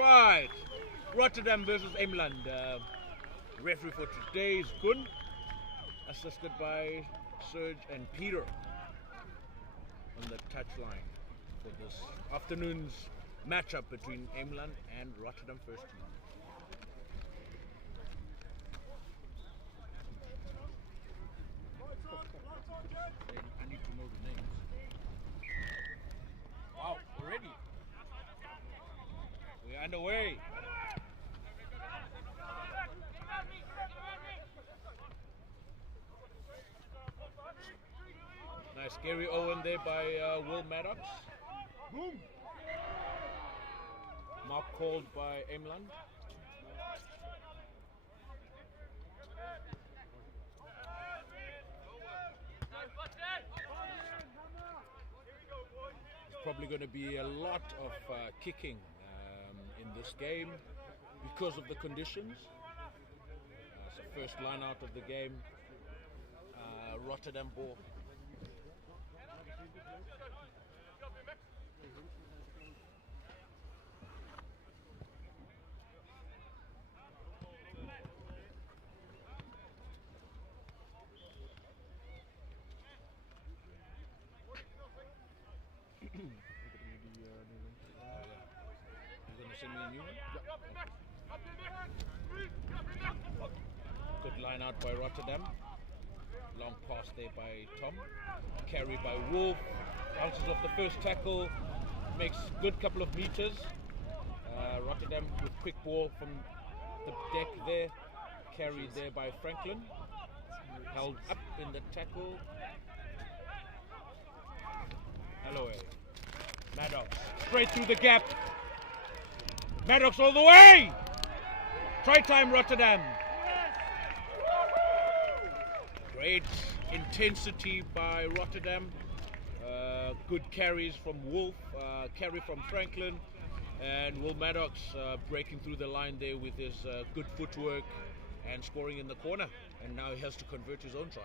Right, Rotterdam versus Eemland. Referee for today is Gun, assisted by Serge and Peter on the touchline for this afternoon's matchup between Eemland and Rotterdam first team. I need to know the names. Wow, already. We're underway. Nice Gary Owen there by Will Maddox. Boom. Mark called by Eemland. It's probably going to be a lot of kicking in this game because of the conditions. So first line out of the game, Rotterdam ball. Send me a new one? Yeah. Good line out by Rotterdam. Long pass there by Tom. Carry by Wolf. Bounces off the first tackle. Makes good couple of meters. Rotterdam with quick ball from the deck there. Carried there by Franklin. Held up in the tackle. Holloway. Maddox. Straight through the gap. Maddox all the way! Try time, Rotterdam. Great intensity by Rotterdam. Good carries from Wolf, carry from Franklin, and Will Maddox breaking through the line there with his good footwork and scoring in the corner. And now he has to convert his own try.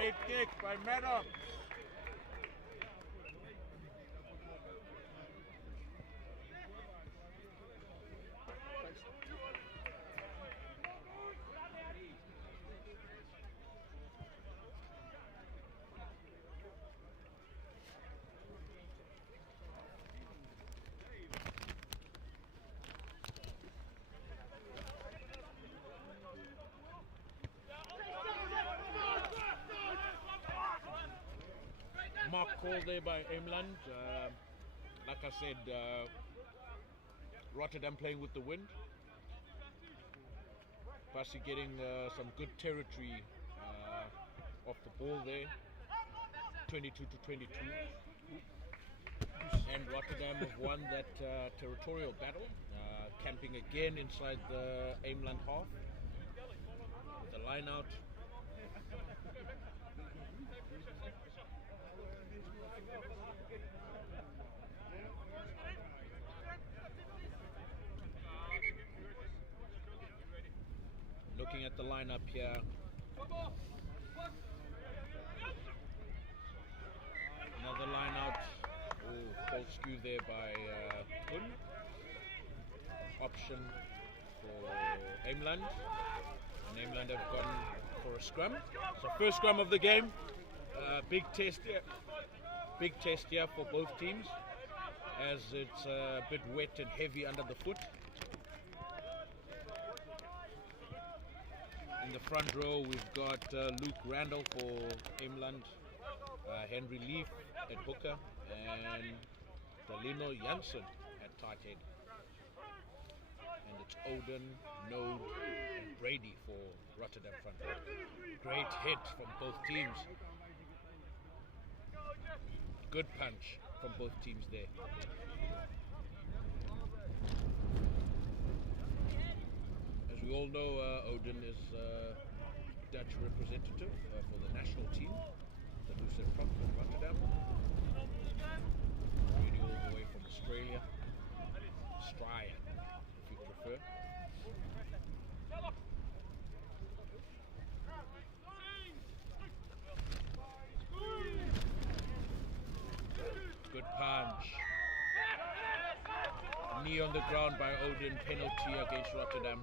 Great kick by Maddox. Mark call there by Eemland. Like I said, Rotterdam playing with the wind. Bassi getting some good territory off the ball there. 22 to 22. And Rotterdam have won that territorial battle, camping again inside the Eemland half. With the line out. Looking at the lineup here. Another line out. Oh, full skew there by Kun. Option for Eemland. And Eemland have gone for a scrum. So first scrum of the game. Big test here. Big test here for both teams, as it's a bit wet and heavy under the foot. In the front row, we've got Luke Randall for Eemland, Henry Leaf at hooker, and Dalino Janssen at tight head. And it's Odin, Node, and Brady. tidy for Rotterdam front row. Great hit from both teams. Good punch from both teams there. As we all know, Odin is Dutch representative for the national team, the Lucerne Prop from Rotterdam. Really all the way from Australia. Stryer, if you prefer. Good punch. Knee on the ground by Odin, penalty against Rotterdam.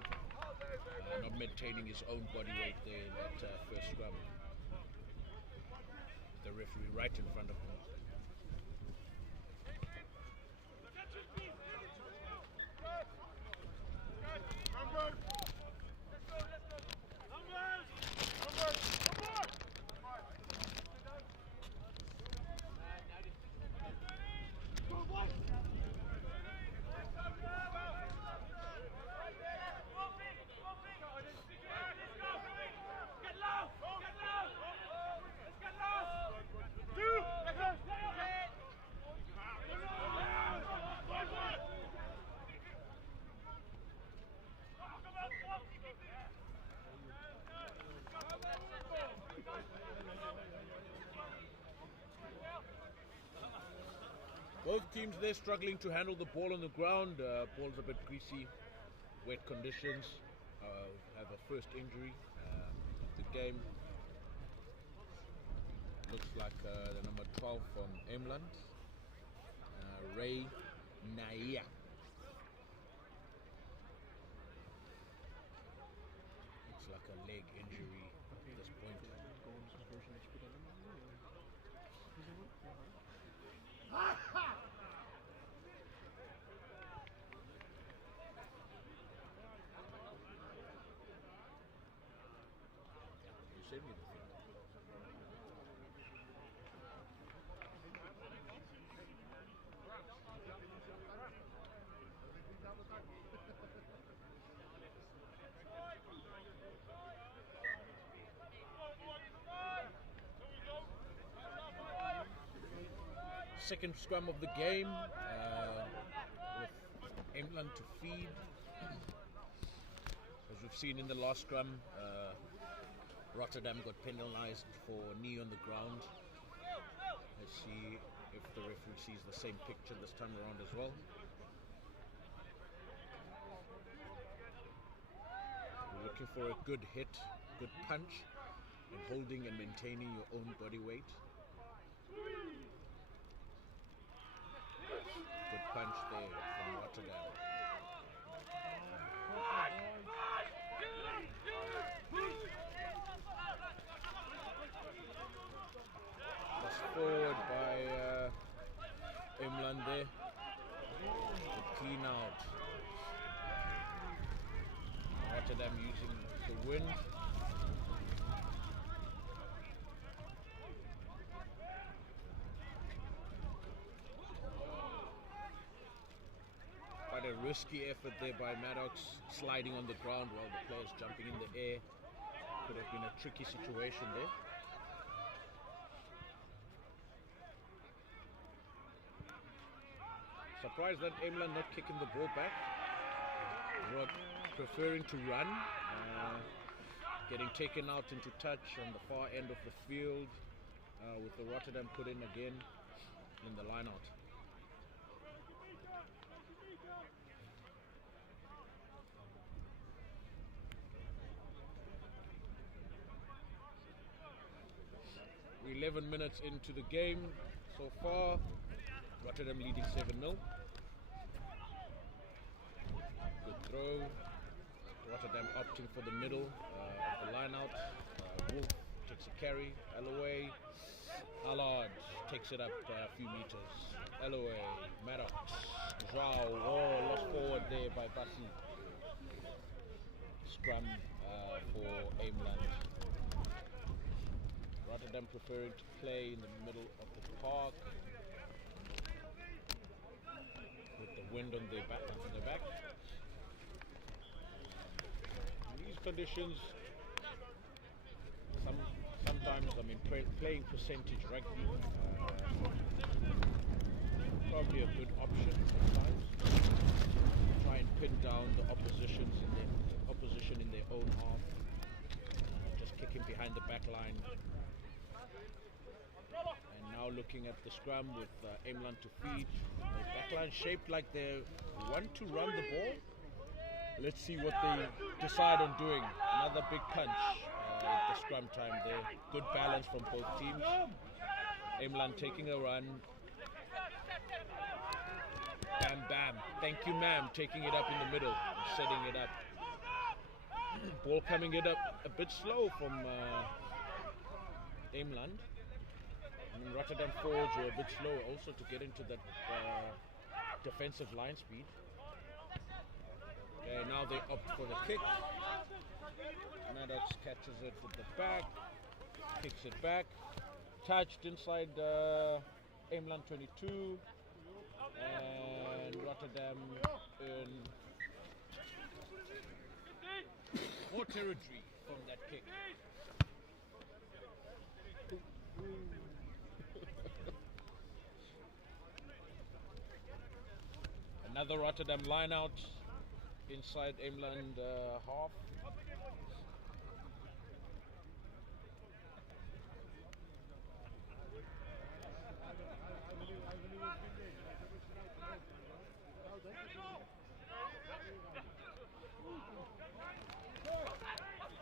Not maintaining his own body weight there in that first scrum. The referee right in front of him. Both teams there struggling to handle the ball on the ground. Ball's a bit greasy, wet conditions. Have a first injury of the game. Looks like the number 12 from Eemland, Ray Naia. Looks like a leg injury at this point. You said me before. Second scrum of the game, with Eemland to feed. As we've seen in the last scrum, Rotterdam got penalized for knee on the ground. Let's see if the referee sees the same picture this time around as well. We're looking for a good hit, good punch, and holding and maintaining your own body weight. Good punch there from Rotterdam. Pass forward by Eemland there. The clean out. Rotterdam using the wind. Quite a risky effort there by Maddox, sliding on the ground while the player's jumping in the air. Could have been a tricky situation there. Surprised that Eemland not kicking the ball back. Preferring to run, getting taken out into touch on the far end of the field, with the Rotterdam put in again in the line out. We're 11 minutes into the game so far. Rotterdam leading 7-0. Good throw. Rotterdam opting for the middle of the line out. Wolf takes a carry. Alloway. Allard takes it up a few meters. Alloway. Maddox. Zhao. Oh, lost forward there by Bassi. Scrum for Eemland. Rotterdam preferring to play in the middle of the park with the wind on their back. conditions. Sometimes, I mean, playing percentage rugby, probably a good option sometimes. Try and pin down the opposition in their own half. Just kick him behind the back line. And now looking at the scrum with Eemland to feed. The back line shaped like they want to run the ball. Let's see what they decide on doing. Another big punch at the scrum time there. Good balance from both teams. Eemland taking a run. Bam, bam. Thank you, ma'am. Taking it up in the middle and setting it up. Ball coming it up a bit slow from Eemland. And Rotterdam forwards were a bit slow also to get into that defensive line speed. Okay, now they opt for the kick. Maddox catches it with the back, kicks it back, touched inside Eemland 22, and Rotterdam in more territory from that kick. Another Rotterdam line out inside Eemland half.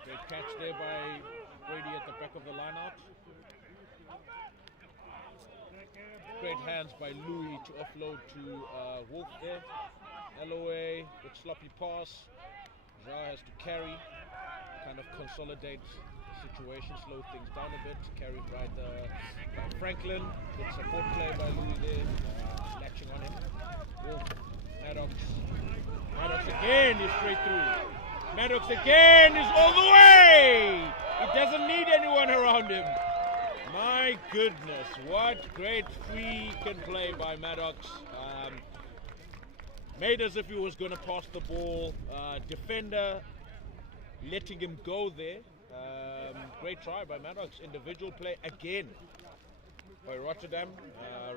Great catch there by Brady at the back of the line out. Great hands by Louis to offload to Wolf there. LOA with sloppy pass. Zhao has to carry, kind of consolidate the situation, slow things down a bit. Carried by Franklin. Good support play by Louis there, latching on him. Wolf, Maddox. Maddox again is straight through. Maddox again is all the way! He doesn't need anyone around him. My goodness, what great free can play by Maddox. Made as if he was going to pass the ball. Defender letting him go there. Great try by Maddox. Individual play again by Rotterdam.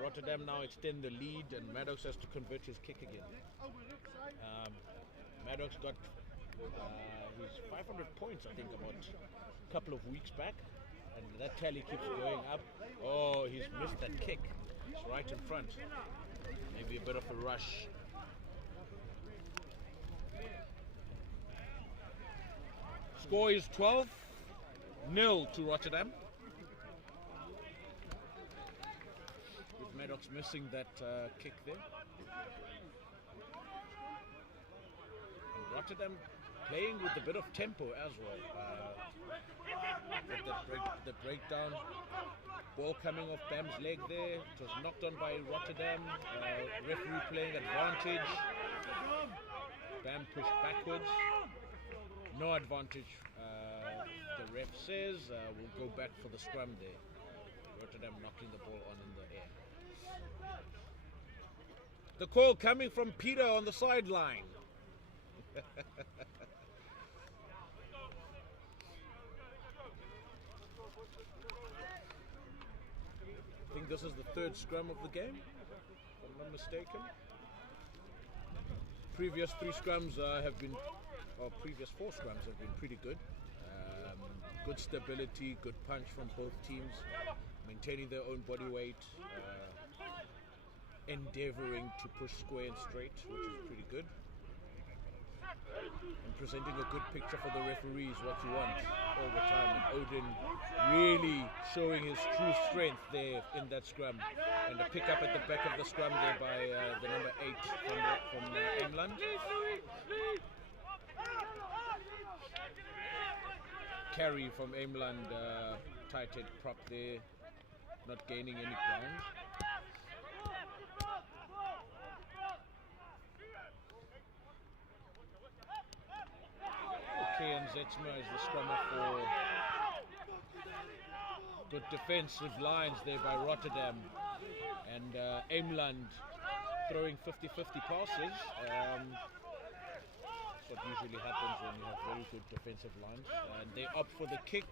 Rotterdam now extend the lead and Maddox has to convert his kick again. Maddox got his 500 points, I think, about a couple of weeks back. And that tally keeps going up. Oh, he's missed that kick. It's right in front. Maybe a bit of a rush. Score is 12-0 to Rotterdam. With Maddox missing that kick there. And Rotterdam playing with a bit of tempo as well. With the breakdown, ball coming off Bam's leg there. It was knocked on by Rotterdam. Referee playing advantage. Bam pushed backwards. No advantage. The ref says we'll go back for the scrum there. Rotterdam knocking the ball on in the air. The call coming from Peter on the sideline. I think this is the third scrum of the game, if I'm not mistaken. Previous three scrums have been, or previous four scrums have been pretty good. Good stability, good punch from both teams, maintaining their own body weight, endeavoring to push square and straight, which is pretty good. And presenting a good picture for the referees, what you want all the time. And Odin really showing his true strength there in that scrum. And a pick up at the back of the scrum there by the number 8 from Eemland. Carry from Eemland, tight head prop there, not gaining any ground. Okay, and Zetsma is the scrummer for good defensive lines there by Rotterdam. And Eemland throwing 50-50 passes. That's what usually happens when you have very good defensive lines. And they opt for the kick.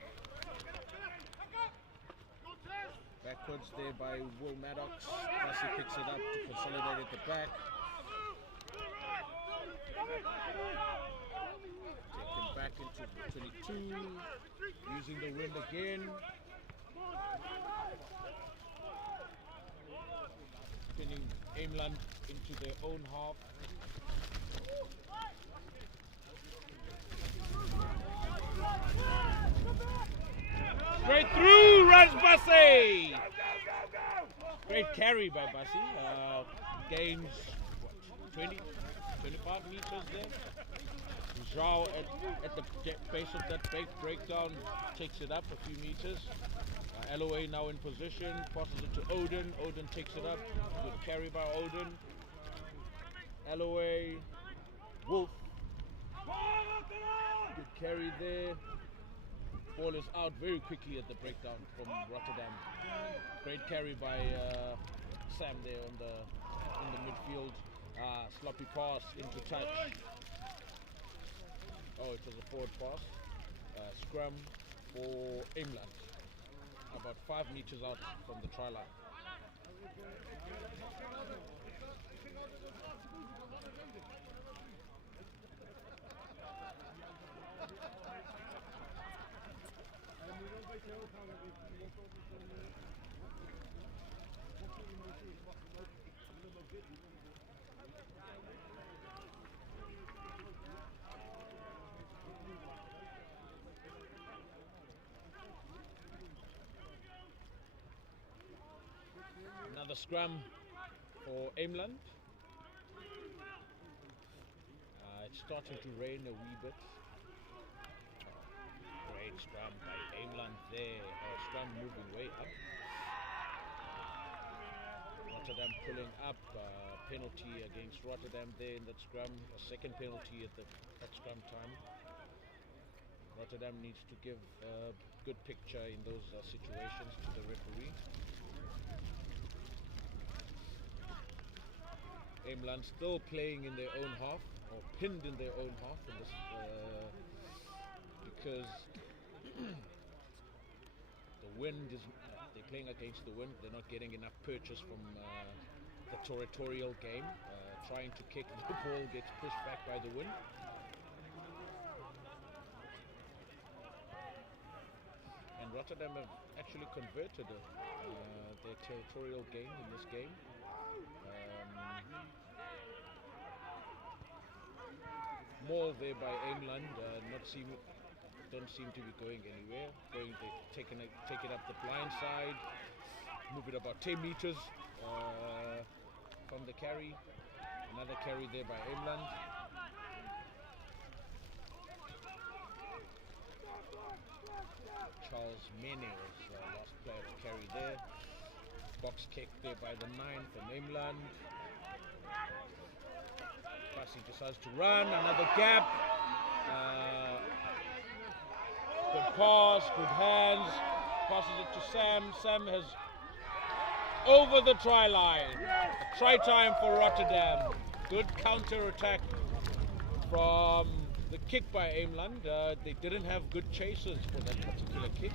Backwards there by Will Maddox. Bussy picks it up to consolidate at the back. Taken back into the 22. Using the wind again. Pinning Eemland into their own half. Straight through, runs Bussy! Great carry by Bussy. Gains, what, 20, 25 meters there. Zhao at the base of that breakdown takes it up a few meters. Alloway now in position, passes it to Odin. Odin takes it up. Good carry by Odin. Alloway, Wolf. Good carry there. Ball is out very quickly at the breakdown from Rotterdam. Great carry by Sam there in the midfield. Sloppy pass into touch. Oh, it was a forward pass. Scrum for Eemland. About 5 meters out from the try line. Another scrum for Eemland. It's starting to rain a wee bit. Great scrum by Eemland there. Scrum moving way up. Rotterdam pulling up. Penalty against Rotterdam there in that scrum. A second penalty at scrum time. Rotterdam needs to give a good picture in those situations to the referee. Eemland still playing in their own half, or pinned in their own half in this, because the wind is, they're playing against the wind. They're not getting enough purchase from the territorial game. Trying to kick, the ball gets pushed back by the wind. And Rotterdam have actually converted their territorial game in this game. More there by Eemland, don't seem to be going anywhere. Take it up the blind side, move it about 10 meters from the carry. Another carry there by Eemland. Charles Mene was last player to carry there. Box kick there by the 9 from Eemland. Bussy decides to run, another gap. Good pass, good hands. Passes it to Sam. Sam has over the try line. A try time for Rotterdam. Good counter attack from the kick by Eemland. They didn't have good chasers for that particular kick,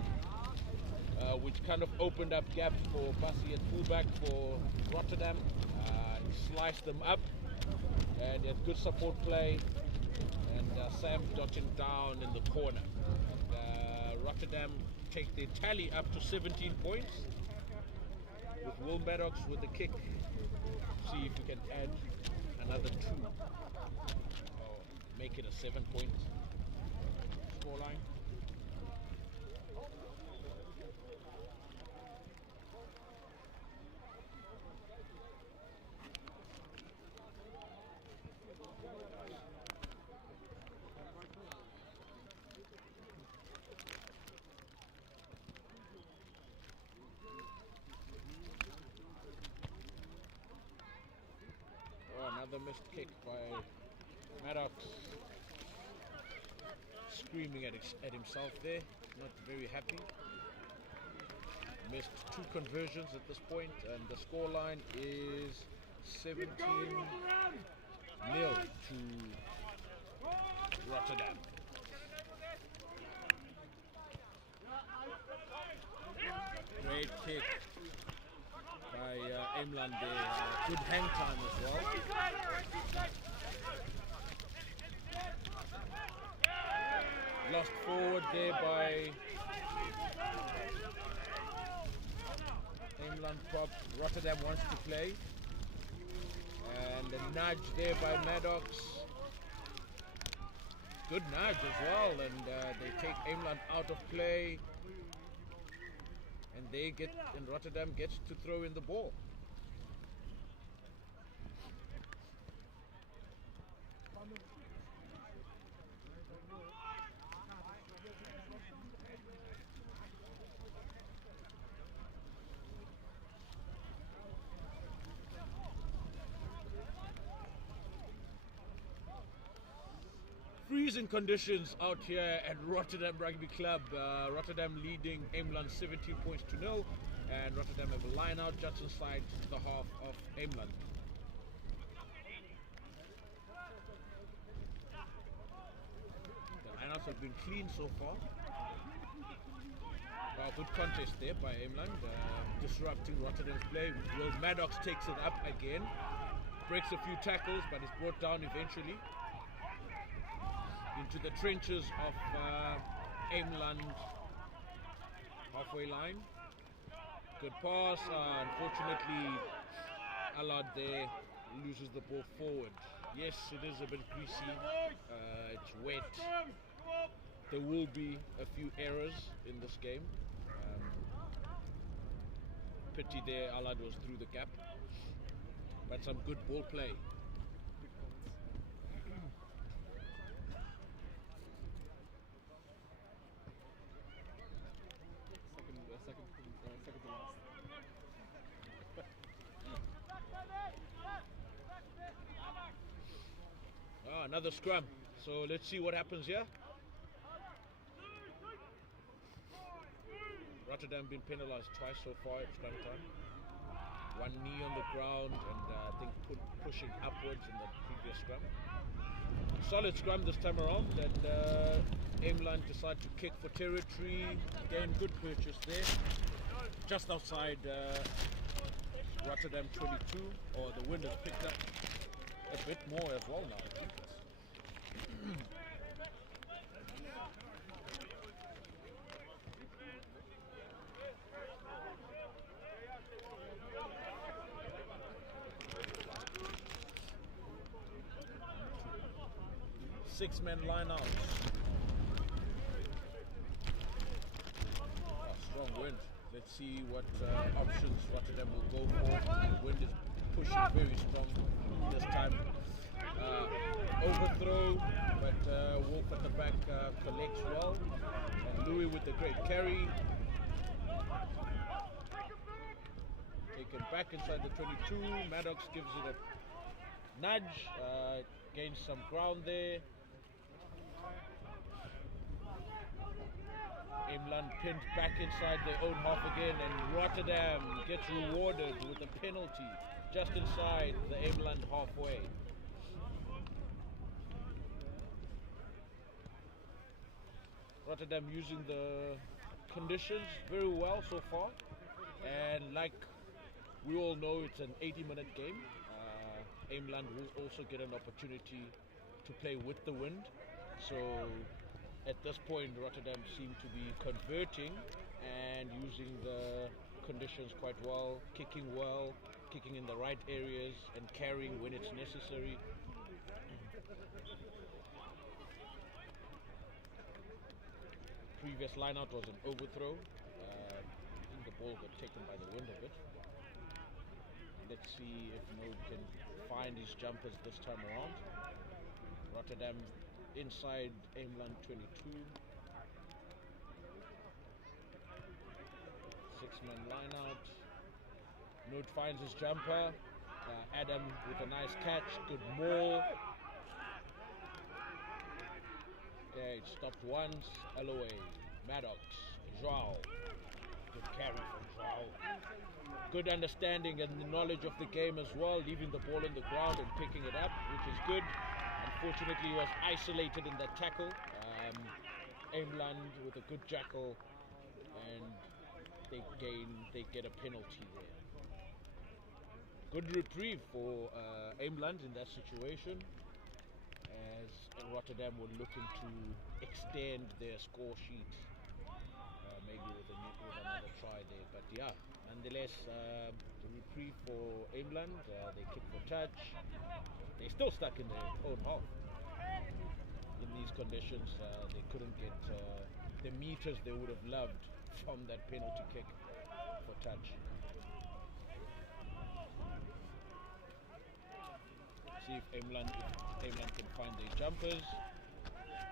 which kind of opened up gaps for Bussy at fullback for Rotterdam. Sliced them up. And there's good support play, and Sam dodging down in the corner. Rotterdam take their tally up to 17 points, with Will Maddox with the kick. See if we can add another 2, or make it a 7-point scoreline. Another missed kick by Maddox. Screaming at himself there, not very happy. Missed 2 conversions at this point, and the scoreline is 17-0 to Rotterdam. Great kick by Eemland there. Good hang time as well. Lost forward there by Eemland prop. Rotterdam wants to play. And a nudge there by Maddox. Good nudge as well, and they take Eemland out of play. And Rotterdam gets to throw in the ball. Freezing conditions out here at Rotterdam Rugby Club. Rotterdam leading Eemland 17 points to 0, and Rotterdam have a line out just inside the half of Eemland. The lineouts have been clean so far. Good contest there by Eemland, disrupting Rotterdam's play. Will Maddox takes it up again, breaks a few tackles, but is brought down eventually. Into the trenches of Eemland halfway line. Good pass. Unfortunately, Allard there loses the ball forward. Yes, it is a bit greasy. It's wet. There will be a few errors in this game. Pity there, Allard was through the gap. But some good ball play. Second to last. Another scrum. So let's see what happens here. Rotterdam been penalized twice so far at scrum time. One knee on the ground, and I think pushing upwards in the previous scrum. Solid scrum this time around, and Eemland decide to kick for territory. Again, good purchase there. Just outside Rotterdam 22, or the wind has picked up a bit more as well now, I think. 6-man line out. Strong wind. Let's see what options Rotterdam will go for. The wind is pushing very strong this time. Overthrow, but Wolf at the back collects well. And Louis with the great carry. Taken back inside the 22. Maddox gives it a nudge. Gains some ground there. Eemland pinned back inside their own half again, and Rotterdam gets rewarded with a penalty just inside the Eemland halfway. Rotterdam using the conditions very well so far, and like we all know, it's an 80-minute game. Eemland will also get an opportunity to play with the wind, so at this point Rotterdam seem to be converting and using the conditions quite well, kicking in the right areas and carrying when it's necessary. Previous lineout was an overthrow. I think the ball got taken by the wind a bit. Let's see if Node can find his jumpers this time around. Rotterdam inside Eemland 22. 6-man line out. Node finds his jumper. Adam with a nice catch. Good maul. Okay, it stopped once. Alloway. Maddox. Joao. Good carry from Joao. Good understanding and the knowledge of the game as well, leaving the ball on the ground and picking it up, which is good. Unfortunately, he was isolated in that tackle. Eemland with a good jackal, and they get a penalty there. Good reprieve for Eemland in that situation, as Rotterdam were looking to extend their score sheet, maybe with another try there. But yeah, nonetheless, the reprieve for Eemland. They kick for touch. They're still stuck in their own half. In these conditions, they couldn't get the meters they would have loved from that penalty kick for touch. See if Eemland can find their jumpers.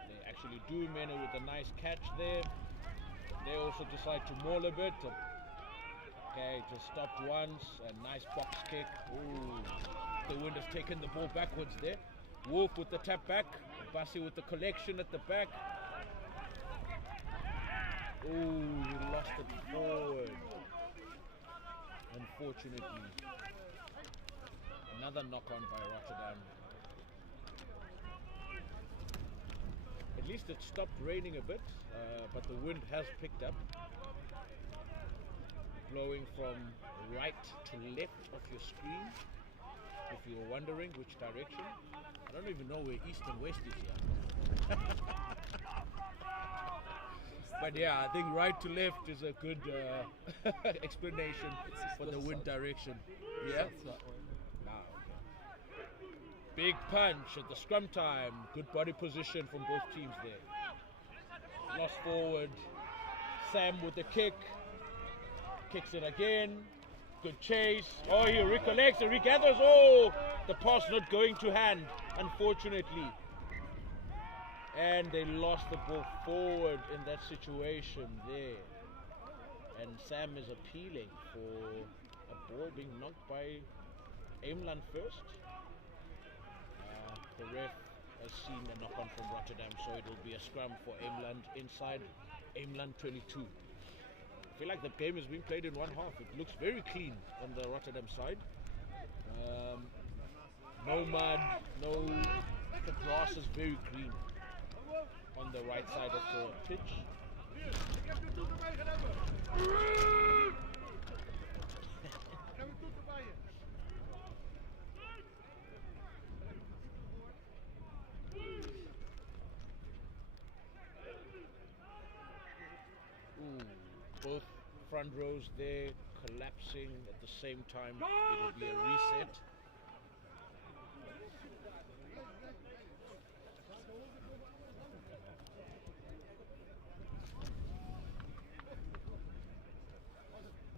They actually do. Mena with a nice catch there. They also decide to maul a bit. Okay, just stopped once. A nice box kick. Ooh, the wind has taken the ball backwards there. Wolf with the tap back. Bassi with the collection at the back. Ooh, he lost it forward. Unfortunately. Another knock-on by Rotterdam. At least it stopped raining a bit, but the wind has picked up. Blowing from right to left of your screen. If you're wondering which direction. I don't even know where east and west is here. But yeah, I think right to left is a good explanation for the wind direction. Yeah? Big punch at the scrum time. Good body position from both teams there. Lost forward. Sam with the kick. Kicks it again. Good chase. Oh, he recollects and regathers. Oh, the pass not going to hand, unfortunately. And they lost the ball forward in that situation there. And Sam is appealing for a ball being knocked by Eemland first. The ref has seen a knock-on from Rotterdam, so it will be a scrum for Eemland inside Eemland 22. I feel like the game has been played in one half. It looks very clean on the Rotterdam side. No mud, the grass is very green on the right side of the pitch. Both front rows there collapsing at the same time. It will be a reset.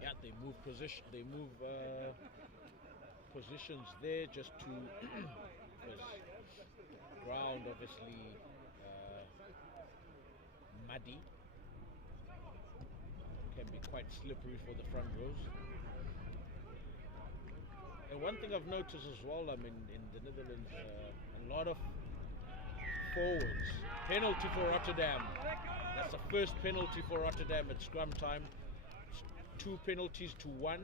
Yeah, they move position. They move positions there just to because ground obviously muddy. Can be quite slippery for the front rows. And one thing I've noticed as well, I mean, in the Netherlands, a lot of forwards. Penalty for Rotterdam. That's the first penalty for Rotterdam at scrum time. 2 penalties to 1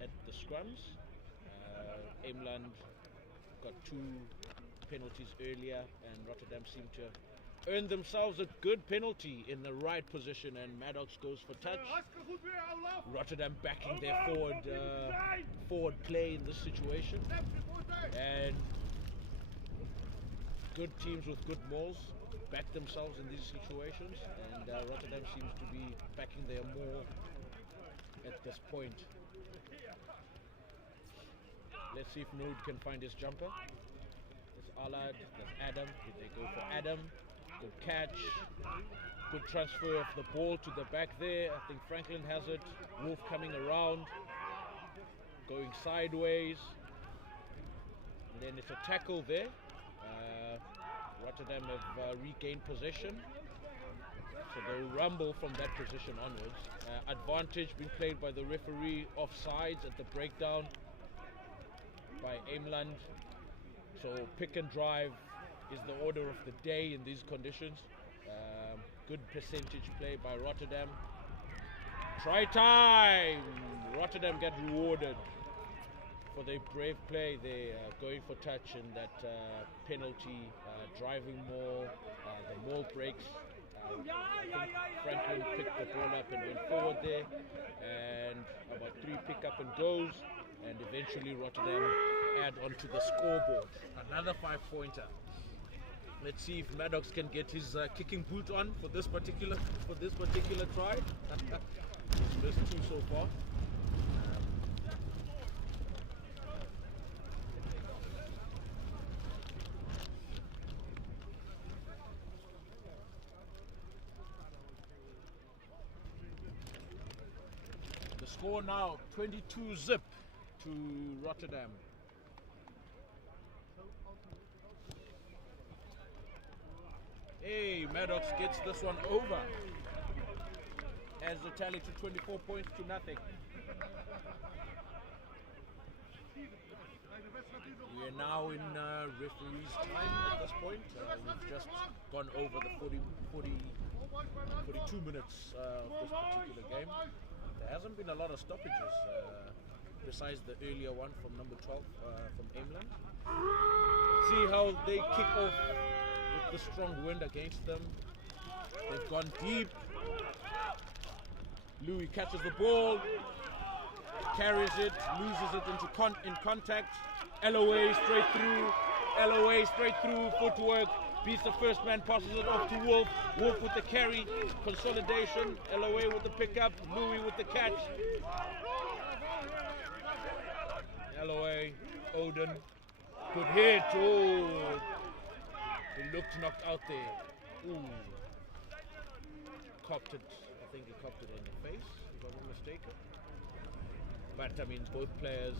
at the scrums. Eemland got 2 penalties earlier, and Rotterdam seemed to have earned themselves a good penalty in the right position, and Maddox goes for touch. Rotterdam backing their forward play in this situation, and good teams with good mauls back themselves in these situations, and Rotterdam seems to be backing their maul at this point. Let's see if Nood can find his jumper. There's Alad, there's Adam. Did they go for Adam? Good catch, good transfer of the ball to the back there. I think Franklin has it. Wolf coming around, going sideways. And then it's a tackle there. Rotterdam have regained possession. So they'll rumble from that position onwards. Advantage being played by the referee, offsides at the breakdown by Eemland. So pick and drive is the order of the day in these conditions. Good percentage play by Rotterdam. Try time! Rotterdam get rewarded for their brave play. They're going for touch in that penalty, driving more, the maul breaks. I think Franklin picked the ball up and went forward there, and about 3 pick up and goes, and eventually Rotterdam add onto the scoreboard. Another 5-pointer. Let's see if Maddox can get his kicking boot on for this particular try. He's missed 2 so far. The score now 22-0 to Rotterdam. Hey, Maddox gets this one over as the tally to 24 points to nothing. We are now in referee's time at this point. We've just gone over the 42 minutes of this particular game. There hasn't been a lot of stoppages besides the earlier one from number 12 from Eemland. See how they kick off with the strong wind against them. They've gone deep. Louis catches the ball, carries it, loses it in contact. LOA straight through, footwork, beats the first man, passes it off to Wolf. Wolf with the carry, consolidation. LOA with the pickup, Louis with the catch. LOA, Odin, good hit. Oh, he looked knocked out there. Ooh, copped it. I think he copped it in the face, if I'm not mistaken. But I mean, both players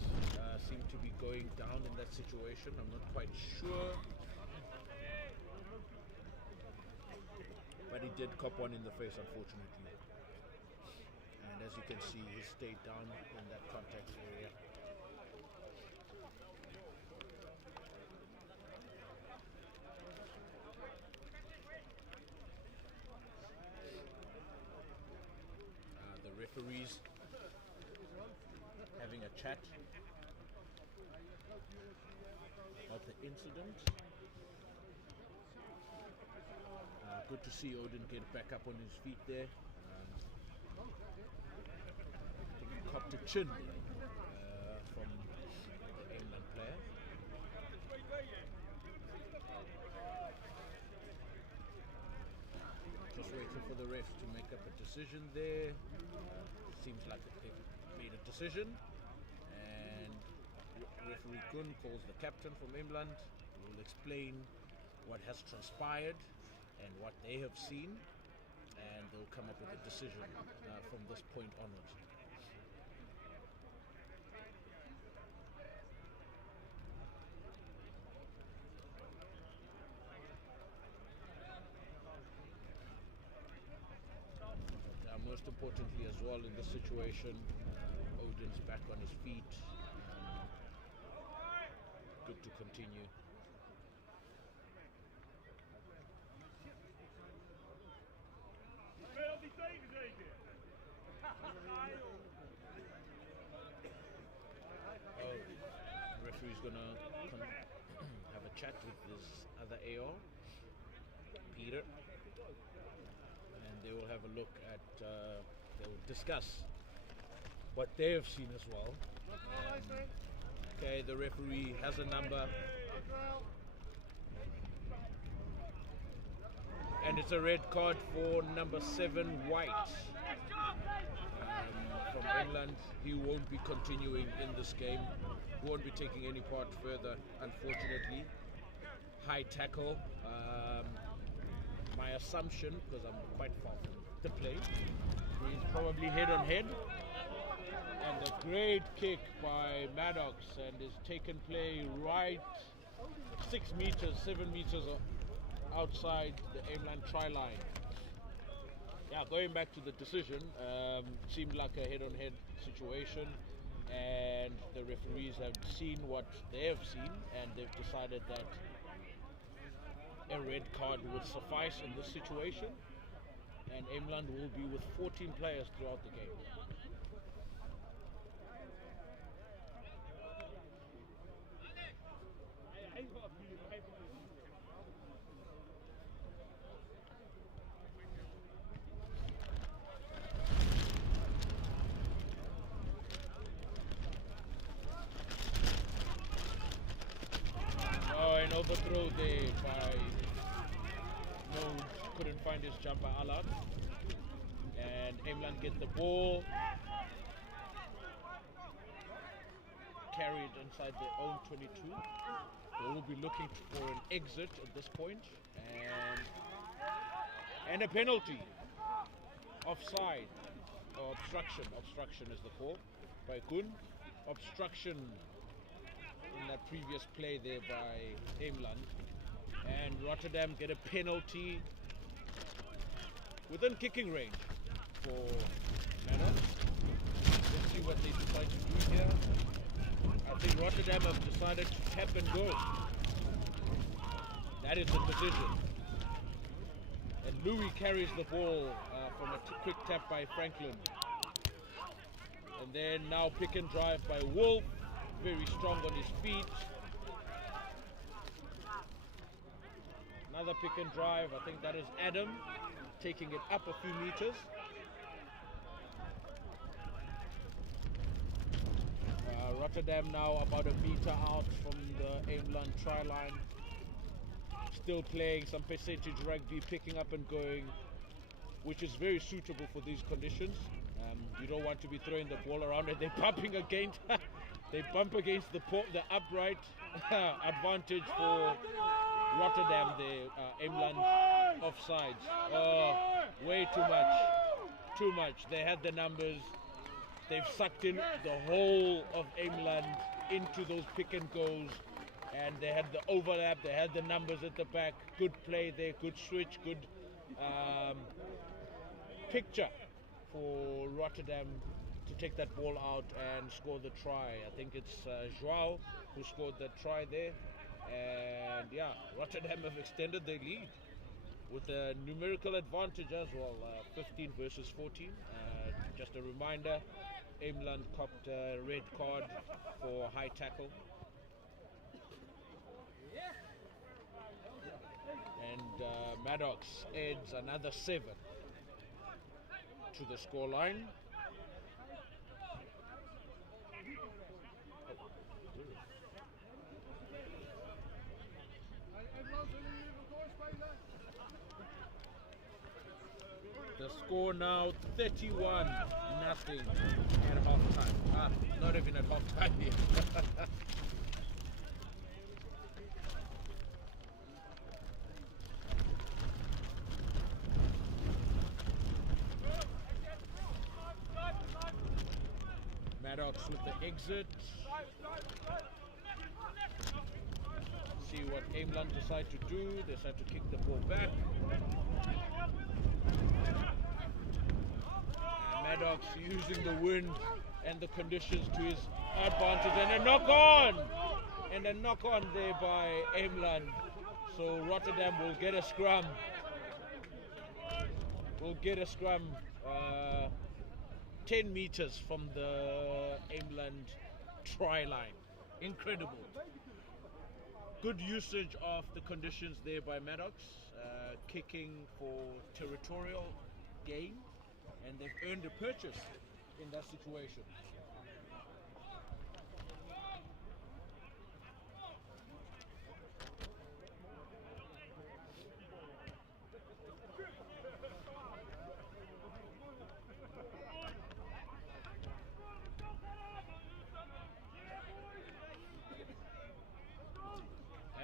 seem to be going down in that situation. I'm not quite sure. But he did cop one in the face, unfortunately. And as you can see, he stayed down in that contact area. The referees having a chat about the incident. Good to see Odin get back up on his feet there. He copped a chin from the Eemland player. Just waiting for the refs to make up a decision there. Seems like they've made a decision, and referee Kun calls the captain from Eemland, who will explain what has transpired and what they have seen, and they'll come up with a decision from this point onwards. Most importantly as well in this situation, Odin's back on his feet. Good to continue. Referee's gonna have a chat with his other AR, Peter. They will have a look at, they will discuss what they have seen as well. Okay, the referee has a number. And it's a red card for number 7, White. From Eemland, he won't be continuing in this game. He won't be taking any part further, unfortunately. High tackle. My assumption, because I'm quite far from the play, he's probably head on head. And a great kick by Maddox, and is taken play right 6 meters, 7 meters outside the Eemland try line. Yeah, going back to the decision, seemed like a head on head situation, and the referees have seen what they have seen, and they've decided that a red card would suffice in this situation, and Eemland will be with 14 players throughout the game. Overthrow there by Mode, couldn't find his jumper Allard. And Eemland get the ball. Carried inside their own 22. They will be looking for an exit at this point. And a penalty. Offside. Or obstruction. Obstruction is the call by Kun. Obstruction in that previous play there by Eemland. And Rotterdam get a penalty within kicking range for Maddox. Let's see what they decide to do here. I think Rotterdam have decided to tap and go. That is the decision. And Louis carries the ball from a quick tap by Franklin. And then now pick and drive by Wolf. Very strong on his feet. Another pick and drive. I think that is Adam taking it up a few meters. Rotterdam now about a meter out from the Eemland try line. Still playing some percentage rugby, picking up and going, which is very suitable for these conditions. You don't want to be throwing the ball around and they're bumping against they bump against the upright. Advantage for Rotterdam there. Eemland offsides. Oh, way too much. They had the numbers. They've sucked in the whole of Eemland into those pick and goes, and they had the overlap, they had the numbers at the back. Good play there, good switch, good picture for Rotterdam to take that ball out and score the try. I think it's Joao who scored that try there. And yeah, Rotterdam have extended their lead with a numerical advantage as well, 15 versus 14. Just a reminder, Eemland copped a red card for high tackle. And Maddox adds another 7 to the scoreline. The score now 31-0 at half time. Not even at half time yet. Maddox with the exit. See what Eemland decide to do. They decide to kick the ball back. Maddox using the wind and the conditions to his advantage, and a knock on there by Eemland. So Rotterdam will get a scrum. 10 meters from the Eemland try line. Incredible. Good usage of the conditions there by Maddox, kicking for territorial gain. And they've earned a purchase in that situation.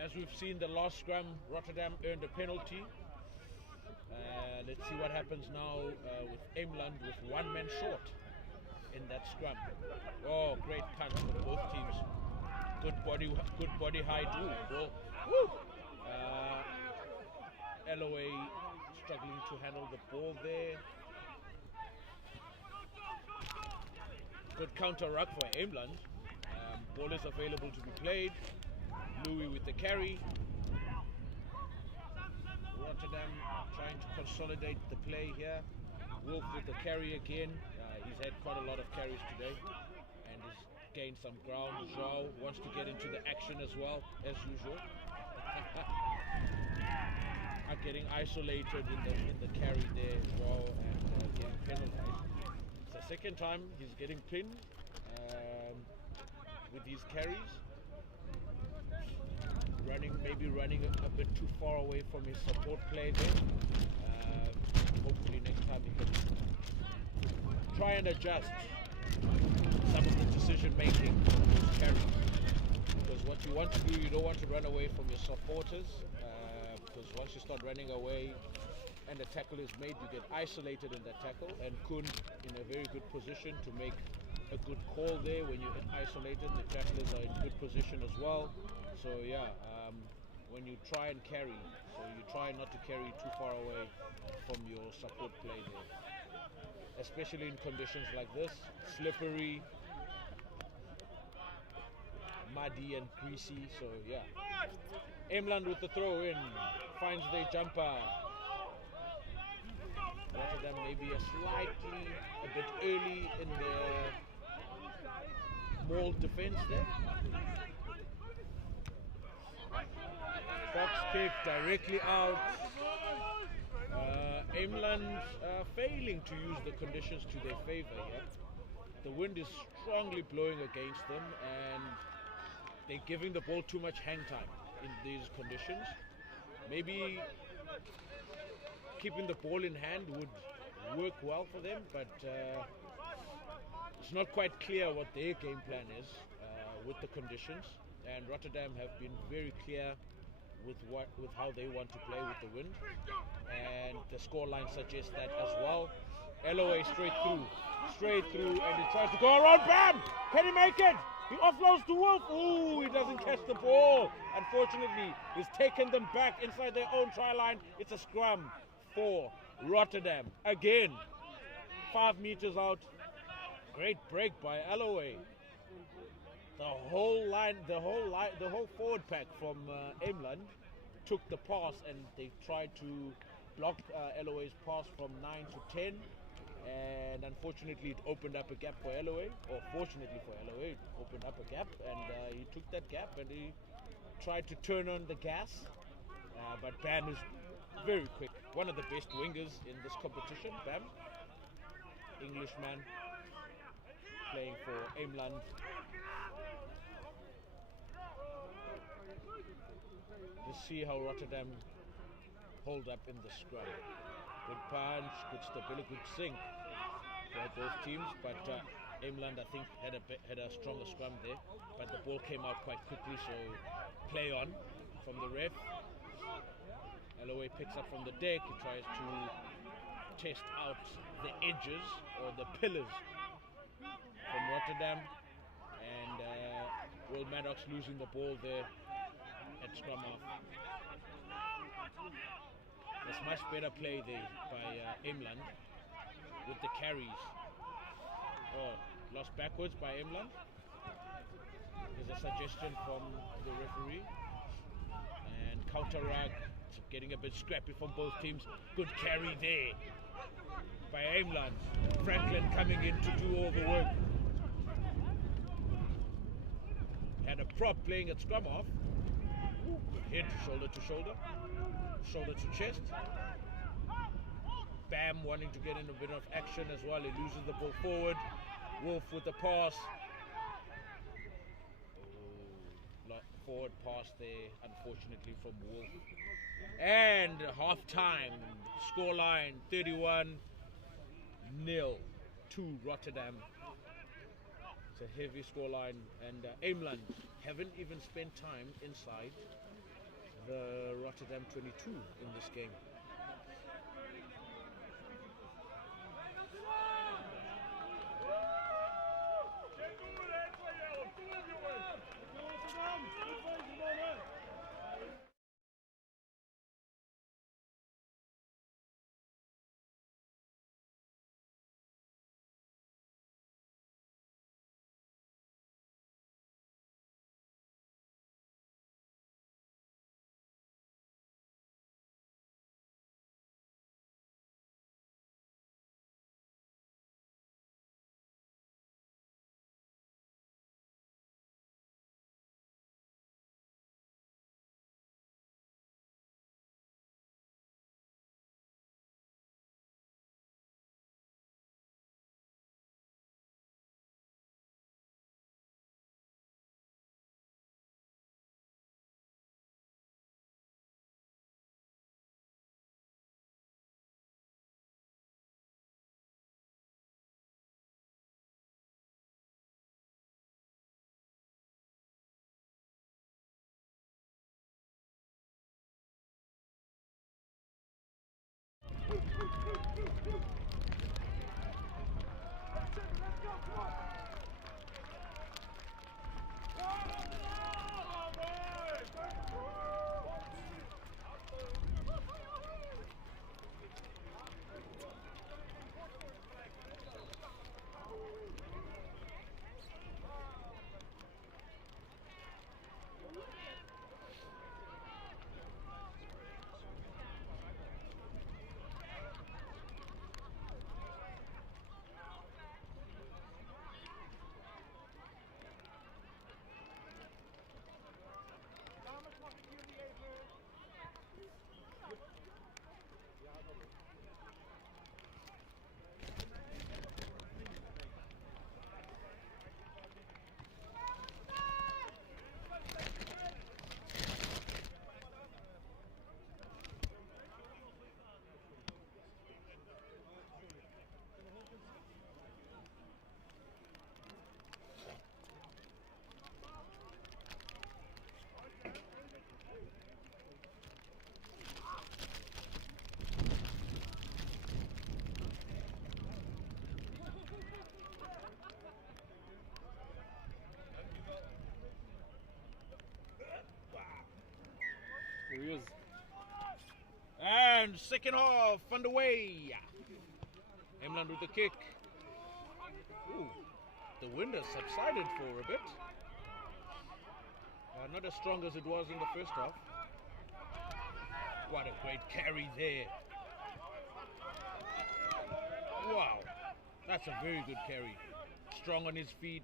As we've seen the last scrum, Rotterdam earned a penalty. Let's see what happens now with Eemland with one man short in that scrum. Oh, great punch for both teams. Good body height. Ooh, woo! LOA struggling to handle the ball there. Good counter ruck for Eemland. Ball is available to be played. Louis with the carry. Rotterdam trying to consolidate the play here. Wolf with the carry again. He's had quite a lot of carries today and has gained some ground. Joao wants to get into the action as well, as usual. Are getting isolated in the carry there as well, and getting penalized. It's the second time he's getting pinned with his carries. maybe running a bit too far away from his support play there. Hopefully next time he can try and adjust some of the decision making on his carries. Because what you want to do, you don't want to run away from your supporters. Because once you start running away and the tackle is made, you get isolated in that tackle. And Kun in a very good position to make a good call there. When you get isolated, the tacklers are in good position as well. So yeah, when you try and carry, so you try not to carry too far away from your support play there, especially in conditions like this, slippery, muddy and greasy. So yeah, Eemland with the throw in, finds their jumper. Rotterdam maybe a bit early in the maul defense there. Fox kick directly out. Eemland failing to use the conditions to their favor here. The wind is strongly blowing against them and they're giving the ball too much hang time in these conditions. Maybe keeping the ball in hand would work well for them, but it's not quite clear what their game plan is with the conditions. And Rotterdam have been very clear with how they want to play with the wind, and the scoreline suggests that as well. LOA straight through, and he tries to go around. Bam! Can he make it? He offloads to Wolf. Ooh, he doesn't catch the ball. Unfortunately, he's taken them back inside their own try line. It's a scrum for Rotterdam. Again, 5 meters out. Great break by LOA. The whole forward pack from Eemland took the pass and they tried to block LOA's pass from 9 to 10. And unfortunately it opened up a gap for LOA, or fortunately for LOA, it opened up a gap, and he took that gap and he tried to turn on the gas, but Bam is very quick. One of the best wingers in this competition, Bam. Englishman, playing for Eemland. Let's see how Rotterdam hold up in the scrum. Good punch, good stability, good sink for both teams, but Eemland I think had a stronger scrum there, but the ball came out quite quickly, so play on from the ref. LOA picks up from the deck, he tries to test out the edges or the pillars from Rotterdam, and Will Maddox losing the ball there at scrum off. There's much better play there by Eemland with the carries. Oh, lost backwards by Eemland. There's a suggestion from the referee. And counter rug, it's getting a bit scrappy from both teams. Good carry there by Eemland. Franklin coming in to do all the work. Had a prop playing at scrum off. Hit shoulder to shoulder. Shoulder to chest. Bam wanting to get in a bit of action as well. He loses the ball forward. Wolf with the pass. Forward pass there, unfortunately, from Wolf. And half time. Scoreline 31-0 to Rotterdam. It's a heavy scoreline, and Eemland haven't even spent time inside the Rotterdam 22 in this game. Eemland, second half underway. Eemland with the kick. Ooh, the wind has subsided for a bit. Not as strong as it was in the first half. What a great carry there. Wow, that's a very good carry. Strong on his feet.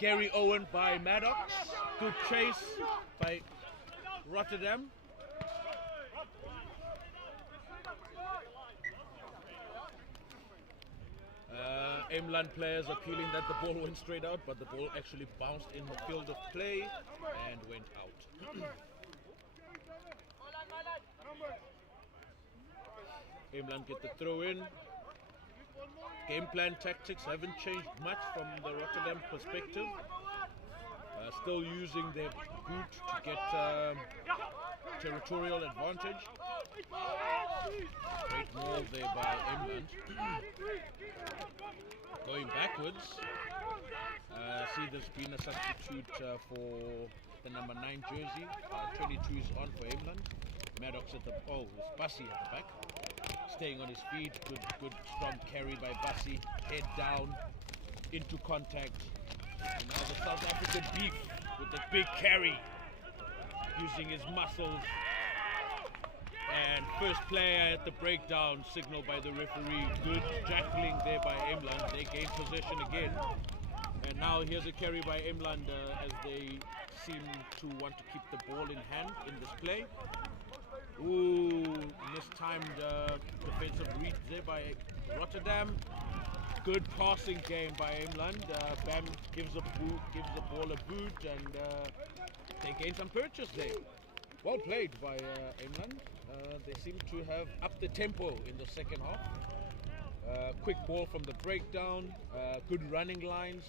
Gary Owen by Maddox. Good chase by Rotterdam. Eemland players appealing that the ball went straight out, but the ball actually bounced in the field of play and went out. Eemland get the throw in. Game plan tactics haven't changed much from the Rotterdam perspective. Still using their boot to get territorial advantage. Great move there by Eemland. Going backwards. See there's been a substitute for the number 9 jersey. 22 is on for Eemland. Maddox at the, it's Bussy at the back. Staying on his feet, good strong carry by Bussy, head down, into contact. And now the South African beef with the big carry, using his muscles. And first player at the breakdown, signaled by the referee. Good jackling there by Eemland. They gain possession again. And now here's a carry by Eemland as they seem to want to keep the ball in hand in this play. Ooh, mistimed defensive read there by Rotterdam. Good passing game by Eemland. Bam gives the ball a boot, and they gain some purchase there. Well played by Eemland. They seem to have upped the tempo in the second half. Quick ball from the breakdown. Good running lines.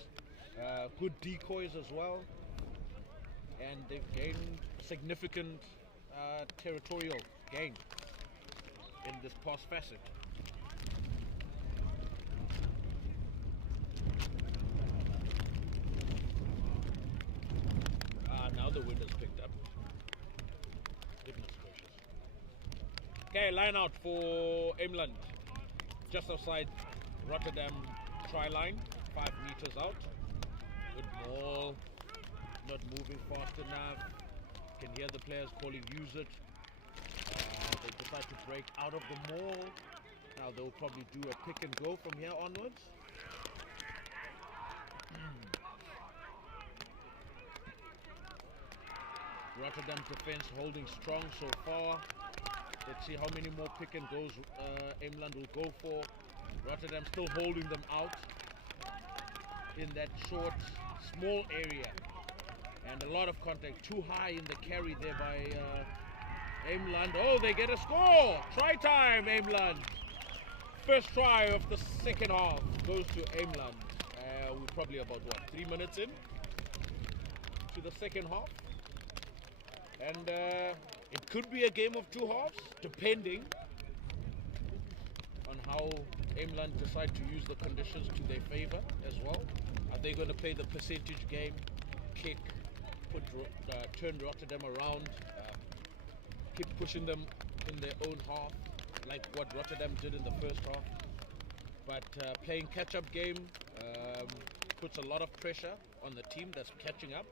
Good decoys as well. And they've gained significant territorial gain in this pass facet. Now the wind has picked up. Goodness gracious. Okay, line out for Eemland. Just outside Rotterdam try line, 5 meters out. Good ball. Not moving fast enough. Can hear the players calling use it. They decide to break out of the maul. Now they'll probably do a pick and go from here onwards. Rotterdam defense holding strong so far. Let's see how many more pick and goes Eemland will go for. Rotterdam still holding them out in that short, small area. And a lot of contact, too high in the carry there by Eemland. Oh, they get a score! Try time, Eemland. First try of the second half goes to Eemland. We're probably about, 3 minutes in to the second half. And it could be a game of 2 halves, depending on how Eemland decide to use the conditions to their favor as well. Are they going to play the percentage game, kick, turn Rotterdam around, keep pushing them in their own half, like what Rotterdam did in the first half? But playing catch-up game puts a lot of pressure on the team that's catching up,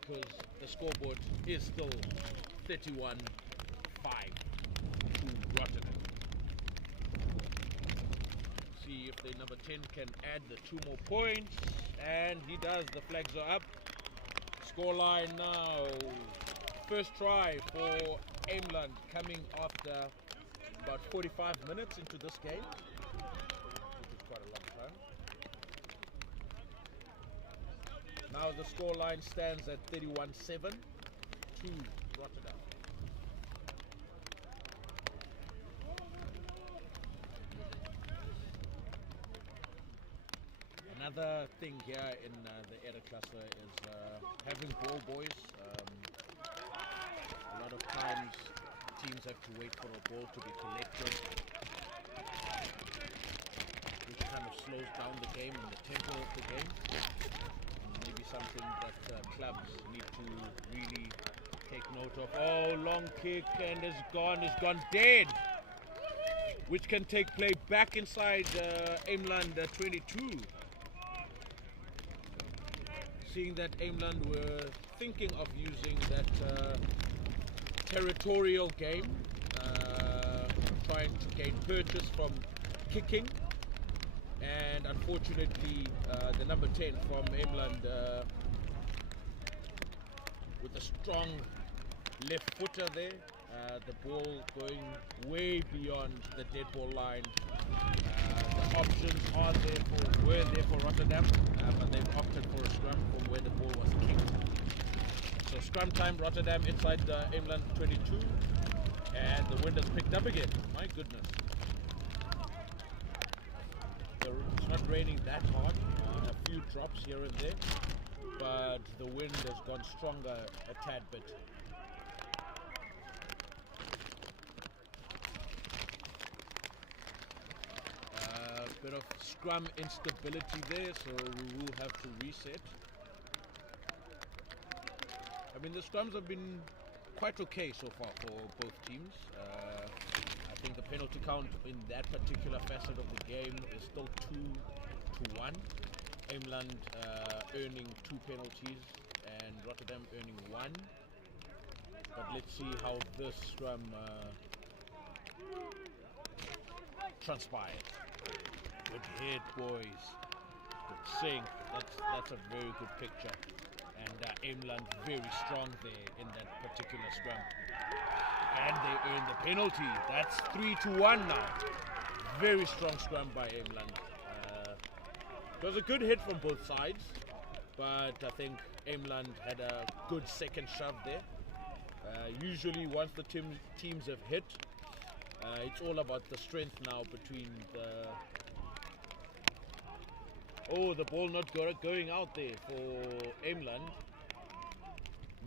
because the scoreboard is still 31-5 to Rotterdam. See if the number 10 can add the 2 more points, and he does. The flags are up. Scoreline now. First try for Eemland coming after about 45 minutes into this game, which is quite a long time. Now the scoreline stands at 31-7 to Rotterdam. Another thing here in the Eredivisie is having ball boys. A lot of times teams have to wait for a ball to be collected, which kind of slows down the game and the tempo of the game. And maybe something that clubs need to really take note of. Oh, long kick, and it's gone dead. Which can take play back inside Eemland 22. Seeing that Eemland were thinking of using that territorial game, trying to gain purchase from kicking, and unfortunately the number 10 from Eemland with a strong left footer there, the ball going way beyond the dead ball line. The options were there for Rotterdam, but they've opted for a scrum from where the ball was kicked. So scrum time, Rotterdam inside the Eemland 22, and the wind has picked up again. My goodness. It's not raining that hard, a few drops here and there, but the wind has gone stronger a tad bit. Bit of scrum instability there, so we will have to reset. I mean, the scrums have been quite okay so far for both teams. I think the penalty count in that particular facet of the game is still 2-1. Eemland earning 2 penalties and Rotterdam earning 1. But let's see how this scrum transpires. Good hit, boys. Good sink. That's a very good picture. And Eemland very strong there in that particular scrum. And they earn the penalty. That's 3-1 now. Very strong scrum by Eemland. It was a good hit from both sides, but I think Eemland had a good second shove there. Usually once the teams have hit, it's all about the strength now between the... Oh, the ball not going out there for Eemland.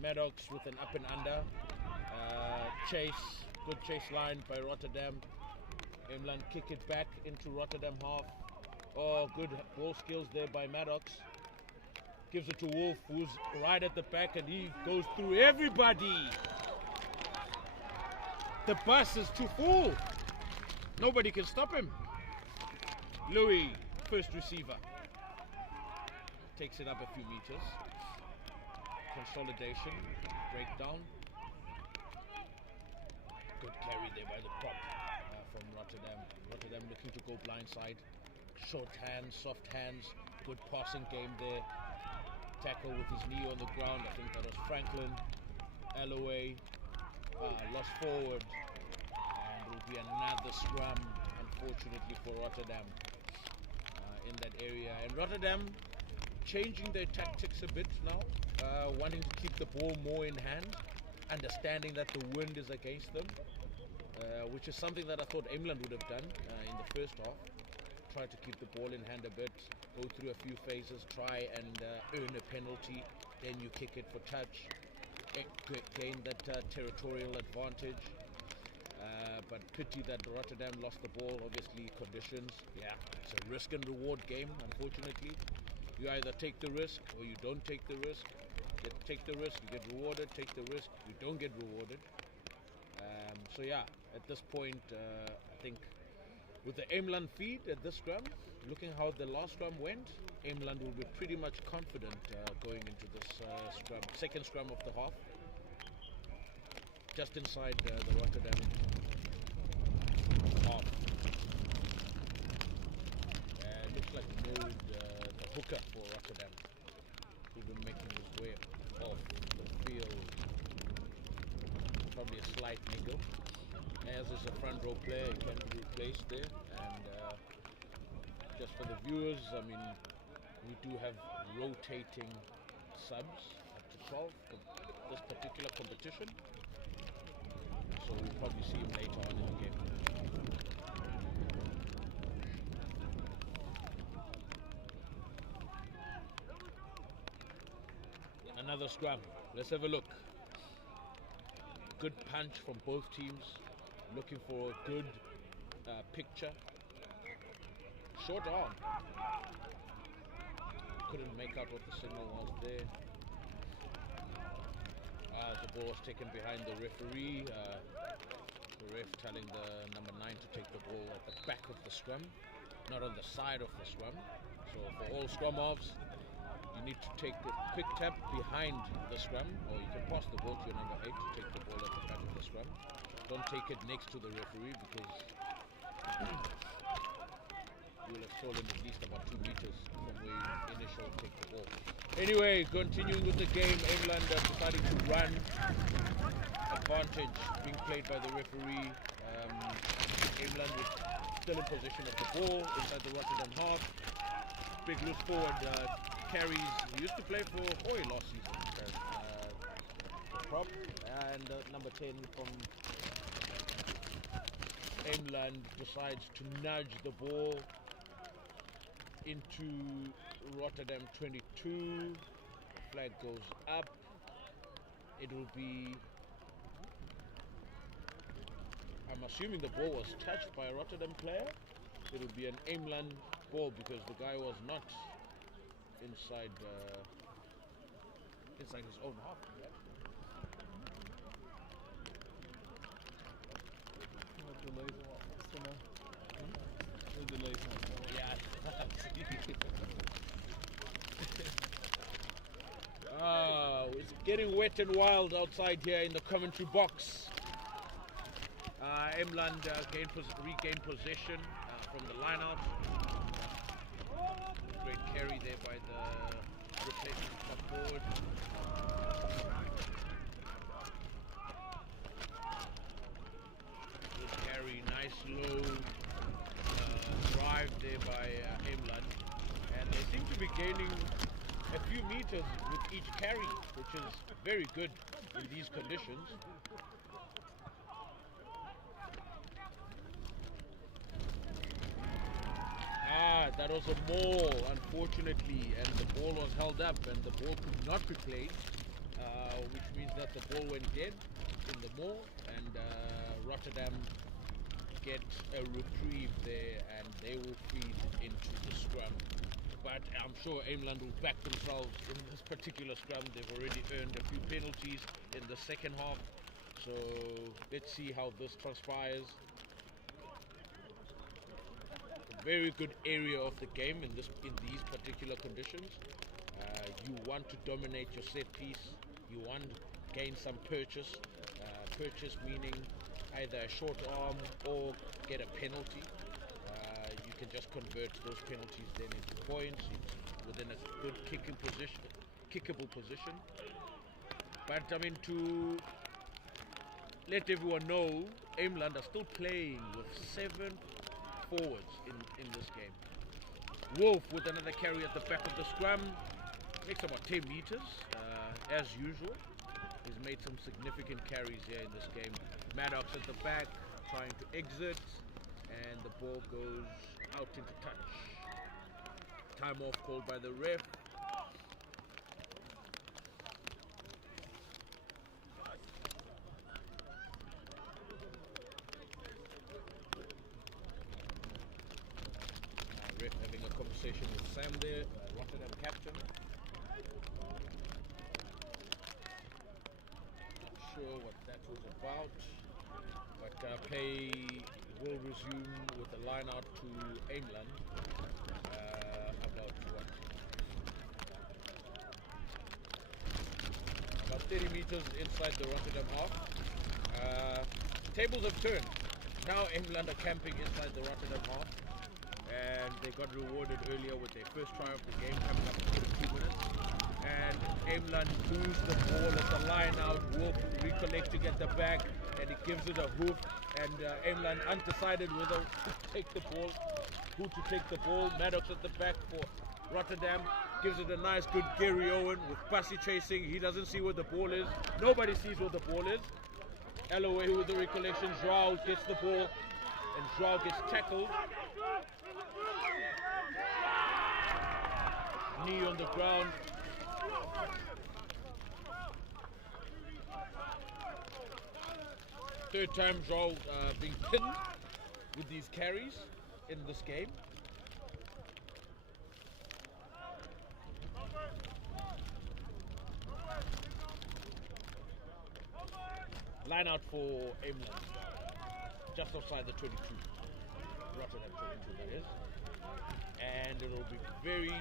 Maddox with an up and under. Chase, good chase line by Rotterdam. Eemland kick it back into Rotterdam half. Oh, good ball skills there by Maddox. Gives it to Wolf, who's right at the back, and he goes through everybody. The bus is too full. Nobody can stop him. Louis, first receiver. Takes it up a few meters. Consolidation, breakdown. Good carry there by the prop from Rotterdam. Rotterdam looking to go blindside. Short hands, soft hands. Good passing game there. Tackle with his knee on the ground. I think that was Franklin. Alloway lost forward. And will be another scrum, unfortunately, for Rotterdam in that area. And Rotterdam changing their tactics a bit now, wanting to keep the ball more in hand, understanding that the wind is against them, which is something that I thought Eemland would have done in the first half. Try to keep the ball in hand a bit, go through a few phases, try and earn a penalty, then you kick it for touch, gain that territorial advantage. But pity that Rotterdam lost the ball. Obviously conditions, yeah, it's a risk and reward game, unfortunately. You either take the risk or you don't take the risk. Take the risk, you get rewarded. Take the risk, you don't get rewarded. So yeah, at this point, I think with the Eemland feed at this scrum, looking how the last scrum went, Eemland will be pretty much confident going into this scrum, second scrum of the half. Just inside the Rotterdam half. Looks like Mode, the hooker for Rotterdam, who's been making his way off the field. Probably a slight niggle. As is a front row player, he can be replaced there. And just for the viewers, I mean, we do have rotating subs up to 12 for this particular competition. So we'll probably see him later on in the game. Another scrum. Let's have a look. Good punch from both teams. Looking for a good picture. Short arm. Couldn't make out what the signal was there. The ball was taken behind the referee. The ref telling the number 9 to take the ball at the back of the scrum, not on the side of the scrum. So for all scrum halves, you need to take a quick tap behind the scrum, or you can pass the ball to your number 8 to take the ball at the back of the scrum. Don't take it next to the referee because you will have fallen at least about 2 meters from where you initially take the ball. Anyway, continuing with the game, Eemland deciding to run. Advantage being played by the referee. Eemland is still in possession of the ball inside the Rotterdam half. Big loose forward carries. He used to play for Hoy last season as the prop, and number 10 from Eemland decides to nudge the ball into Rotterdam 22. Flag goes up. It will be, I'm assuming the ball was touched by a Rotterdam player. It will be an Eemland ball because the guy was not inside his own half. It's getting wet and wild outside here in the commentary box. Eemland regain possession from the line-out. Great carry there by the replacement top forward. Good carry, nice low drive there by Eemland, and they seem to be gaining a few meters with each carry, which is very good in these conditions. That was a maul, unfortunately, and the ball was held up and the ball could not be played, which means that the ball went dead in the maul, and Rotterdam get a reprieve there and they will feed into the scrum. But I'm sure Eemland will back themselves in this particular scrum. They've already earned a few penalties in the second half, so let's see how this transpires. Very good area of the game in these particular conditions. You want to dominate your set piece. You want to gain some purchase. Purchase meaning either a short arm or get a penalty. You can just convert those penalties then into points. It's within a good kickable position. But I mean, to let everyone know, Eemland are still playing with 7 forwards in this game. Wolf with another carry at the back of the scrum, makes about 10 meters as usual. He's made some significant carries here in this game. Maddox at the back trying to exit, and the ball goes out into touch. Time off called by the ref. Ref having a conversation with Sam there, Rotterdam captain. Not sure what that was about, but play will resume with the line out to Eemland. About 30 meters inside the Rotterdam half. Tables have turned. Now Eemland are camping inside the Rotterdam half, and they got rewarded earlier with their first try of the game coming up in 2 minutes. And Eemland lose the ball at the line out. Wolf recollecting at the back, and he gives it a hoof. And Eemland undecided whether to take the ball, who to take the ball. Maddox at the back for Rotterdam gives it a nice good Gary Owen with Passy chasing. He doesn't see where the ball is. Nobody sees where the ball is. Alloway with the recollection. Joao gets the ball, and Joao gets tackled. Knee on the ground. Third time Joao being pinned with these carries in this game. Line out for Eemland. Just outside the 22. Rotterdam 22, that is. And it will be very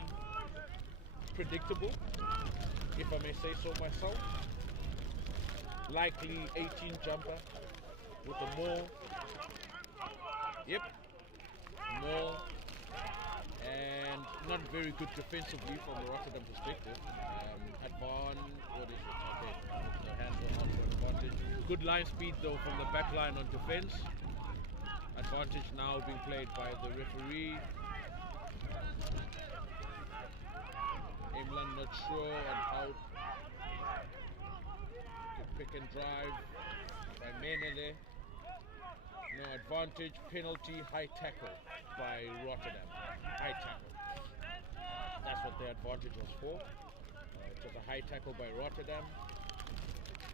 predictable, if I may say so myself. Likely 18 jumper with a maul. Yep, maul. And not very good defensively from the Rotterdam perspective. What is it? Okay, the hands are on for advantage. Good line speed though from the back line on defense. Advantage now being played by the referee. Eemland not sure on how to pick and drive by Mene there. No advantage, penalty, high tackle by Rotterdam. High tackle. That's what the advantage was for. It was a high tackle by Rotterdam.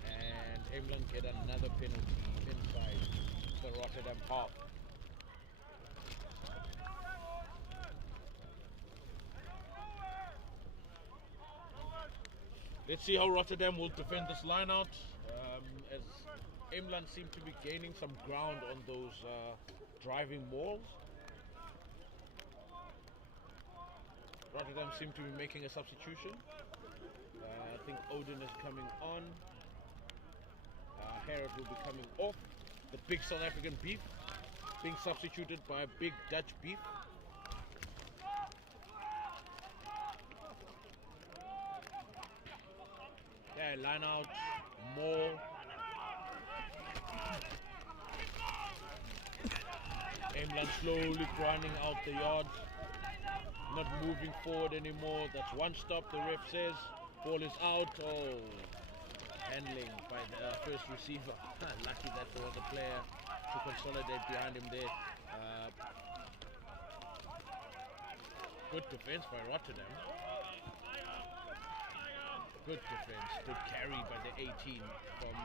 And Eemland get another penalty inside the Rotterdam half. Let's see how Rotterdam will defend this line out, as Eemland seem to be gaining some ground on those driving mauls. Rotterdam seem to be making a substitution. I think Odin is coming on. Herod will be coming off. The big South African beef being substituted by a big Dutch beef. Yeah, line out, more. Eemland slowly grinding out the yards, not moving forward anymore. That's one stop, the ref says. Ball is out. Oh, handling by the first receiver. Lucky that there was a player to consolidate behind him there. Good defense by Rotterdam. Good defense, good carry by the 18 from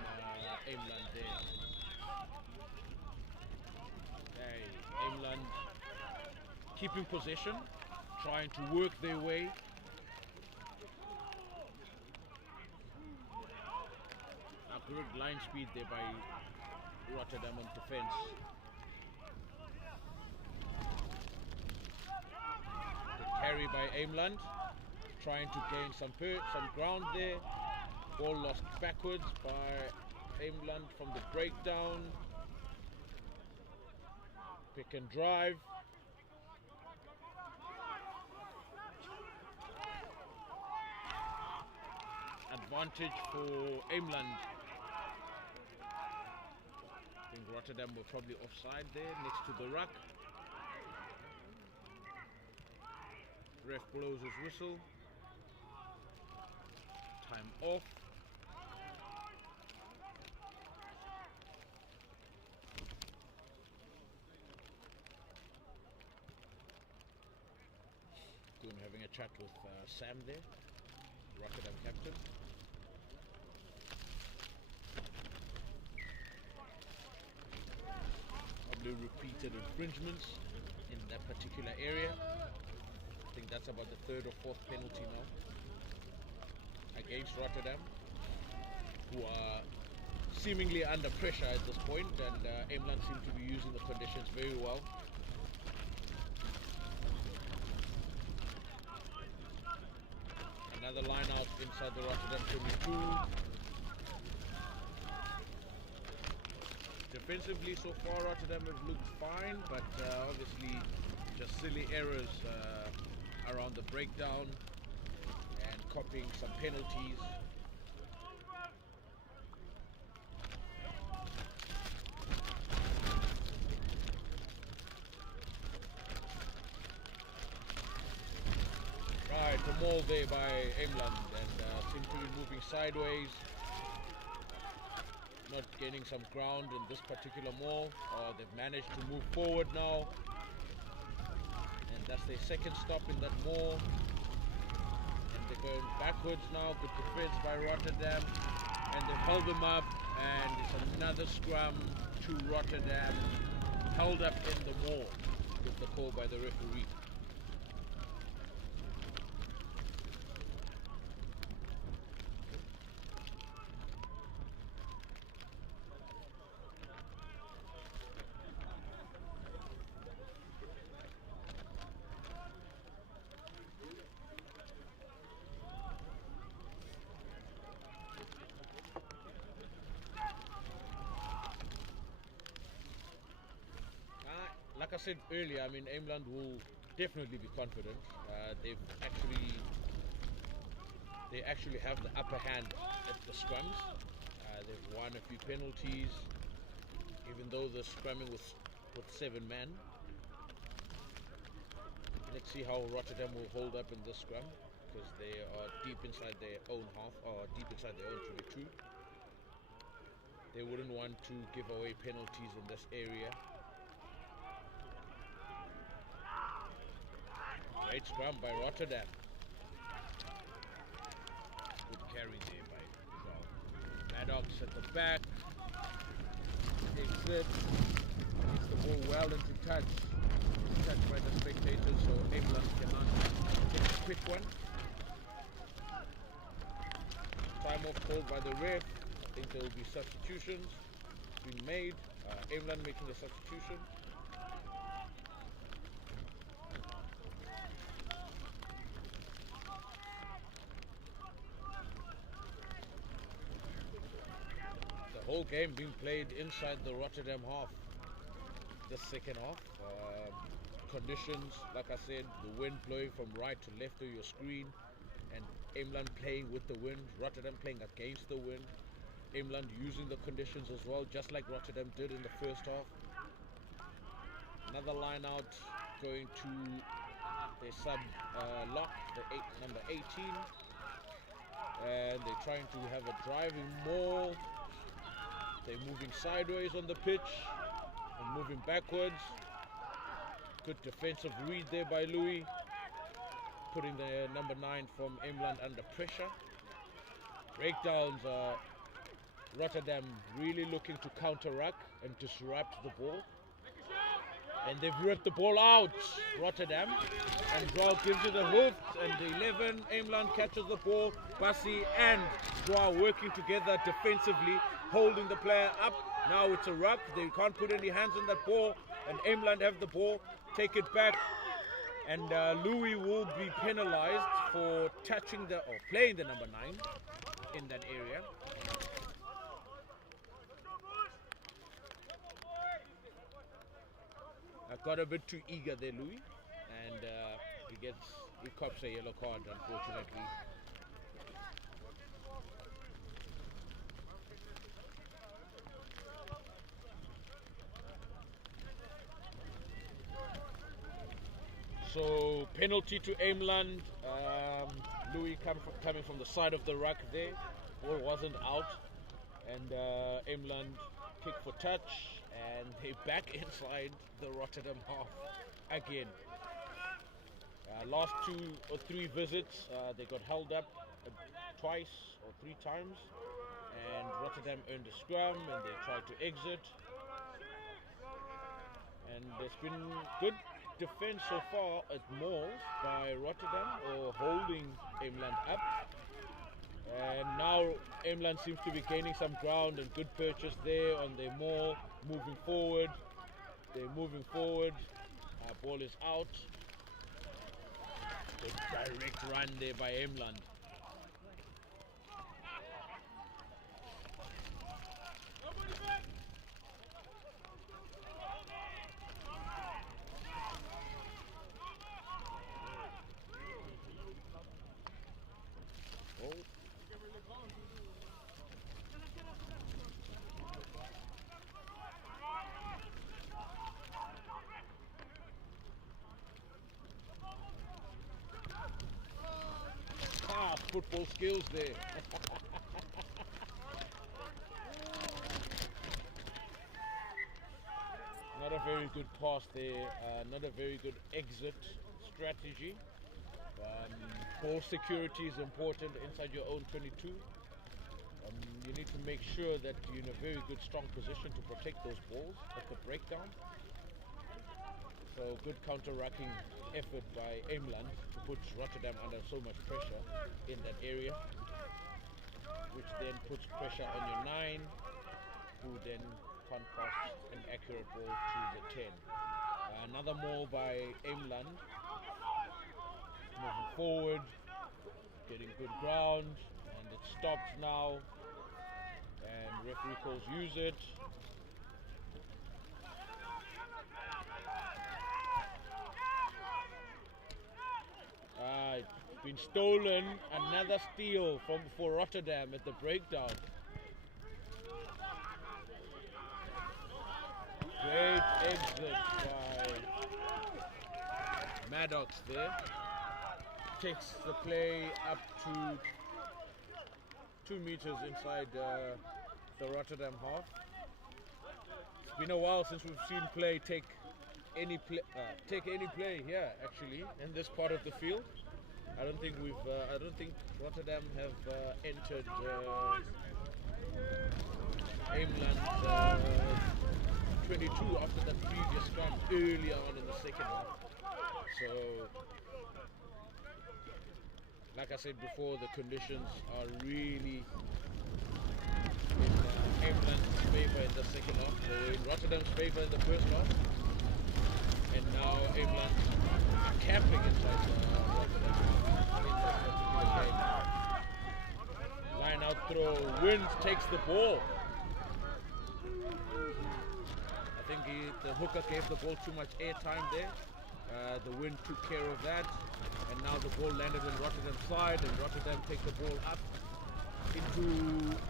Eemland there. Hey, Eemland keeping possession, trying to work their way. Now good line speed there by Rotterdam on defense. Good carry by Eemland. Trying to gain some ground there. Ball lost backwards by Eemland from the breakdown. Pick and drive. Advantage for Eemland. I think Rotterdam were probably offside there next to the ruck. Ref blows his whistle. Time off. Goon having a chat with Sam there, Rotterdam captain. Probably repeated infringements in that particular area. I think that's about the third or fourth penalty now against Rotterdam, who are seemingly under pressure at this point, and Eemland seem to be using the conditions very well. Another line out inside the Rotterdam 22. Defensively so far Rotterdam have looked fine, but obviously just silly errors around the breakdown and copying some penalties. Right, the maul there by Eemland, and seem to be moving sideways, not gaining some ground in this particular maul. They've managed to move forward now, and that's their second stop in that maul. And they're going backwards now. Good defense by Rotterdam, and they've held them up, and it's another scrum to Rotterdam, held up in the maul with the call by the referee. like I said earlier, I mean, Eemland will definitely be confident. They actually have the upper hand at the scrums. They've won a few penalties, even though they're scrumming with 7 men. Let's see how Rotterdam will hold up in this scrum, because they are deep inside their own half, or deep inside their own 22. They wouldn't want to give away penalties in this area. Great scrum by Rotterdam. Good carry there by Joel. Maddox at the back. Exit. Gets the ball well into touch. Touched by the spectators, so Eemland cannot get a quick one. Time off called by the ref. I think there will be substitutions being made. Eemland making a substitution. The whole game being played inside the Rotterdam half. The second half. Conditions, like I said, the wind blowing from right to left of your screen, and Eemland playing with the wind, Rotterdam playing against the wind. Eemland using the conditions as well, just like Rotterdam did in the first half. Another line out going to their sub lock, number 18, and they're trying to have a driving maul. They're moving sideways on the pitch and moving backwards. Good defensive read there by Louis, putting the number 9 from Eemland under pressure. Breakdowns, Rotterdam really looking to counteract and disrupt the ball. And they've ripped the ball out, Rotterdam. And Joao gives it a hoof, and the 11, Eemland catches the ball. Bassi and Joao working together defensively, holding the player up. Now it's a ruck, they can't put any hands on that ball, and Eemland have the ball. Take it back, and Louis will be penalized for touching or playing the number 9 in that area. I got a bit too eager there, Louis, and he cops a yellow card, unfortunately. So penalty to Eemland. Louis coming from the side of the ruck there. Ball wasn't out, and Eemland kick for touch, and they back inside the Rotterdam half again. Last 2 or 3 visits, they got held up twice or 3 times, and Rotterdam earned a scrum, and they tried to exit. And there's been good defense so far at mauls by Rotterdam, or holding Eemland up. And now Eemland seems to be gaining some ground, and good purchase there on their maul, moving forward. They're moving forward. Ball is out. A direct run there by Eemland. Football skills there. Not a very good pass there, not a very good exit strategy. Ball security is important inside your own 22. You need to make sure that you're in a very good, strong position to protect those balls at the breakdown. So good counter-racking effort by Eemland to put Rotterdam under so much pressure in that area, which then puts pressure on your 9, who then can't pass an accurate ball to the 10. Another maul by Eemland, moving forward, getting good ground, and it stops now, and referee calls use it. been stolen. Another steal for Rotterdam at the breakdown. Great exit by Maddox there. Takes the play up to 2 meters inside the Rotterdam half. It's been a while since we've seen play take any play here actually in this part of the field. I don't think Rotterdam have entered Eemland 22 after that previous scrum earlier on in the second half. So, like I said before, the conditions are really in Eemland's favour in the second half. They were in Rotterdam's favour in the first half, and now Eemland are camping inside Rotterdam in this particular game. Line out throw, Wind takes the ball. I think the hooker gave the ball too much airtime there. The Wind took care of that, and now the ball landed on Rotterdam's side, and Rotterdam take the ball up into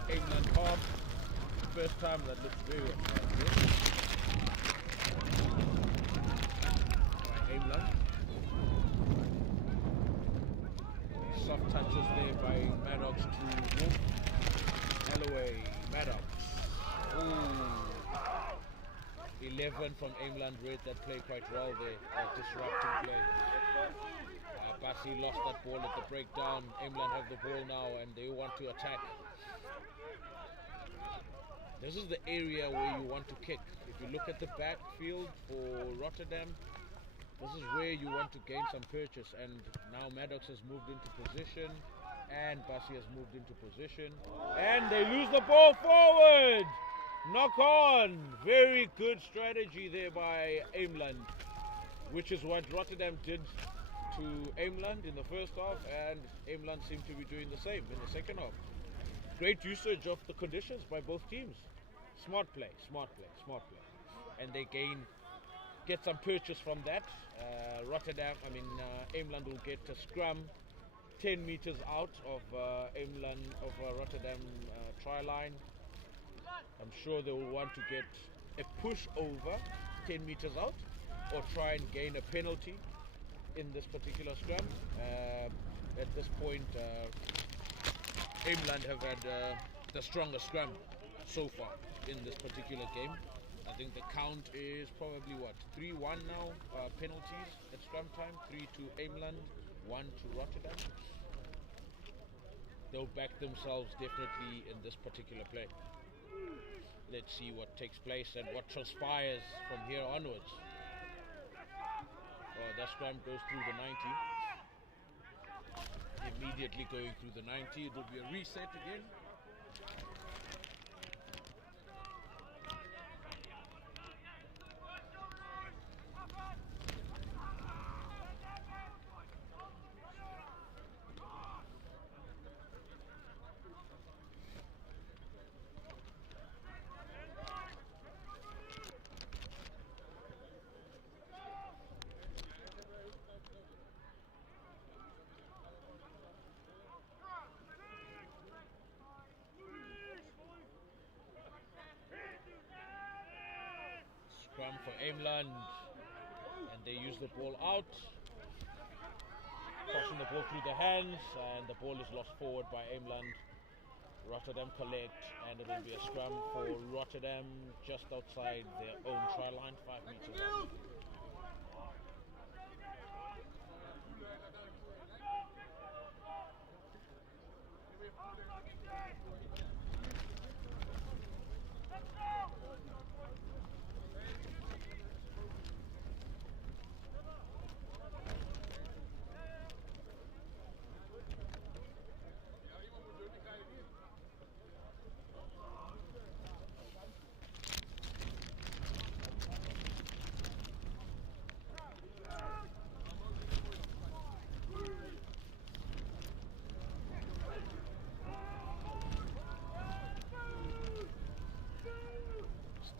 Eemland half. First time that looks very good. By Eemland. Soft touches there by Maddox to Wolf. Alloway, Maddox. Ooh. 11 from Eemland read that play quite well there, disrupting play. Bassi lost that ball at the breakdown. Eemland have the ball now and they want to attack. This is the area where you want to kick. If you look at the backfield for Rotterdam, this is where you want to gain some purchase, and now Maddox has moved into position and Bassi has moved into position and they lose the ball forward. Knock on. Very good strategy there by Eemland, which is what Rotterdam did to Eemland in the first half, and Eemland seemed to be doing the same in the second half. Great usage of the conditions by both teams. Smart play. And they get some purchase from that. Eemland will get a scrum 10 meters out of Rotterdam try line. I'm sure they will want to get a push over 10 meters out or try and gain a penalty in this particular scrum. At this point, Eemland have had the strongest scrum so far in this particular game. I think the count is probably 3-1 now, penalties at scrum time, 3 to Eemland, 1 to Rotterdam. They'll back themselves definitely in this particular play. Let's see what takes place and what transpires from here onwards. That scrum goes through the 90. Immediately going through the 90, it will be a reset again. Scrum for Eemland, and they use the ball out, crossing the ball through the hands, and the ball is lost forward by Eemland. Rotterdam collect, and it will be a scrum for Rotterdam just outside their own try line, 5 meters out.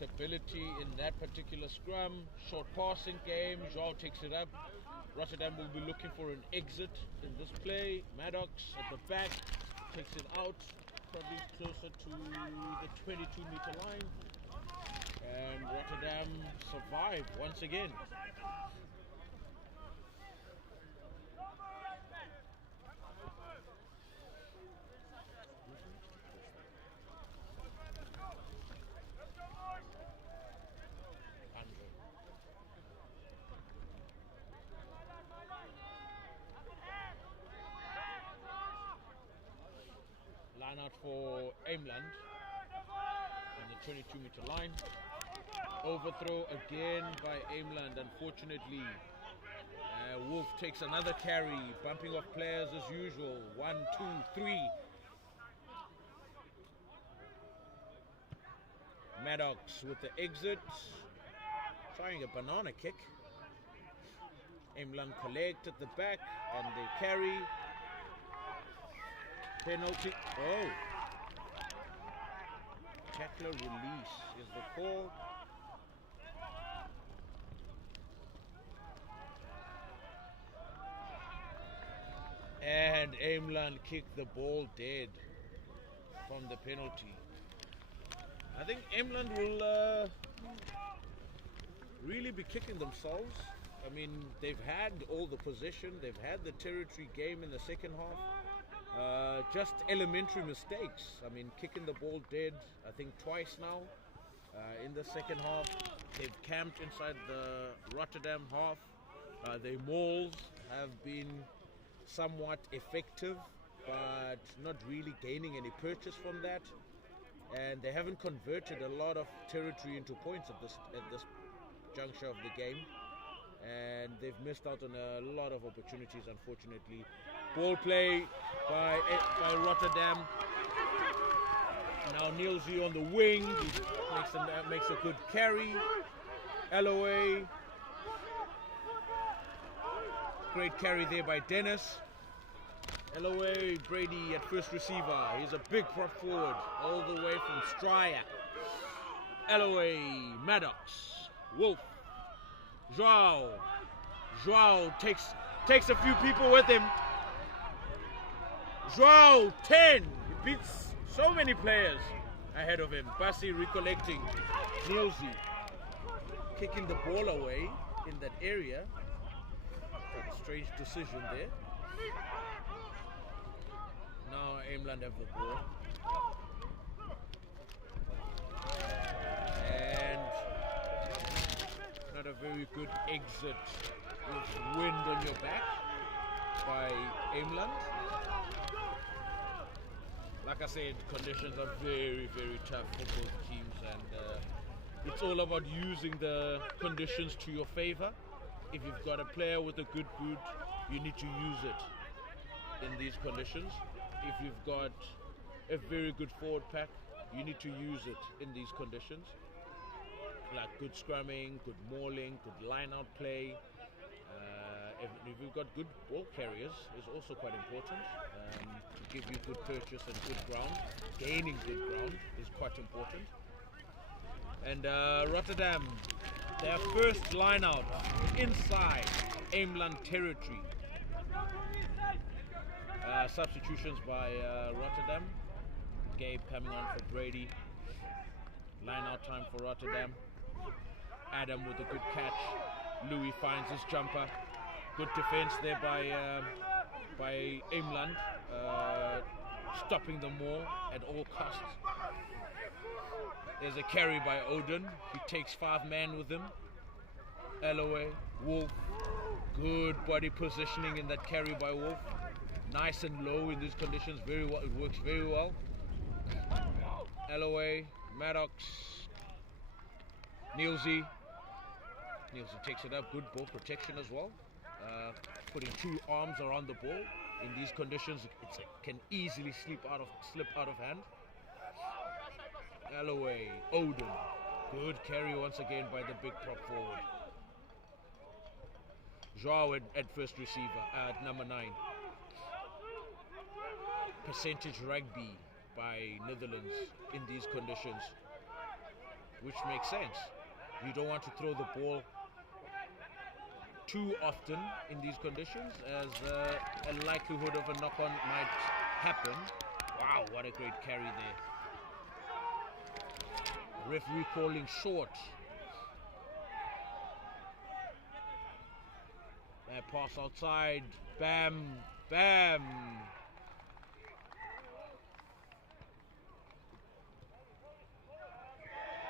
stability in that particular scrum. Short passing game. Joao takes it up. Rotterdam will be looking for an exit in this play. Maddox at the back takes it out, probably closer to the 22-meter line. And Rotterdam survive once again. Line out for Eemland on the 22-meter line. Overthrow again by Eemland, unfortunately. Wolf takes another carry, bumping off players as usual. 1, 2, 3. Maddox with the exit, trying a banana kick. Eemland collect at the back and they carry. Penalty. Oh. Tackler release is the call. And Eemland kicked the ball dead from the penalty. I think Eemland will really be kicking themselves. I mean, they've had all the possession, they've had the territory game in the second half. Just elementary mistakes. I mean, kicking the ball dead, I think twice now in the second half. They've camped inside the Rotterdam half. Their mauls have been somewhat effective, but not really gaining any purchase from that. And they haven't converted a lot of territory into points at this juncture of the game. And they've missed out on a lot of opportunities, unfortunately. Ball play by Rotterdam. Now Nielsen on the wing. He makes a good carry. Alloway. Great carry there by Dennis. Alloway, Brady at first receiver. He's a big prop forward all the way from Stryer. Alloway, Maddox, Wolf, Joao. Joao takes a few people with him. Joao, 10. He beats so many players ahead of him. Bassi recollecting. Nielsen kicking the ball away in that area. Strange decision there. Now Eemland have the ball. And not a very good exit with wind on your back by Eemland. Like I said, conditions are very, very tough for both teams, and it's all about using the conditions to your favor. If you've got a player with a good boot, you need to use it in these conditions. If you've got a very good forward pack, you need to use it in these conditions. Like good scrumming, good mauling, good line-out play. If you've got good ball carriers, is also quite important to give you good purchase and good ground. Gaining good ground is quite important. And Rotterdam, their first line out inside Eemland territory. Substitutions by Rotterdam. Gabe coming on for Brady. Line out time for Rotterdam. Adam with a good catch. Louis finds his jumper. Good defense there by Eemland. Stopping them all at all costs. There's a carry by Odin. He takes 5 men with him. Alloway, Wolf. Good body positioning in that carry by Wolf. Nice and low in these conditions. Very well. It works very well. Alloway, Maddox, Nielsen. Nielsen takes it up. Good ball protection as well. Putting 2 arms around the ball in these conditions, it can easily slip out of hand. Alloway, Odin. Good carry once again by the big prop forward. Joao at first receiver at number 9. Percentage rugby by Netherlands in these conditions. which makes sense. You don't want to throw the ball too often in these conditions, as a likelihood of a knock-on might happen. Wow, what a great carry there. Referee calling short. That pass outside. Bam, bam.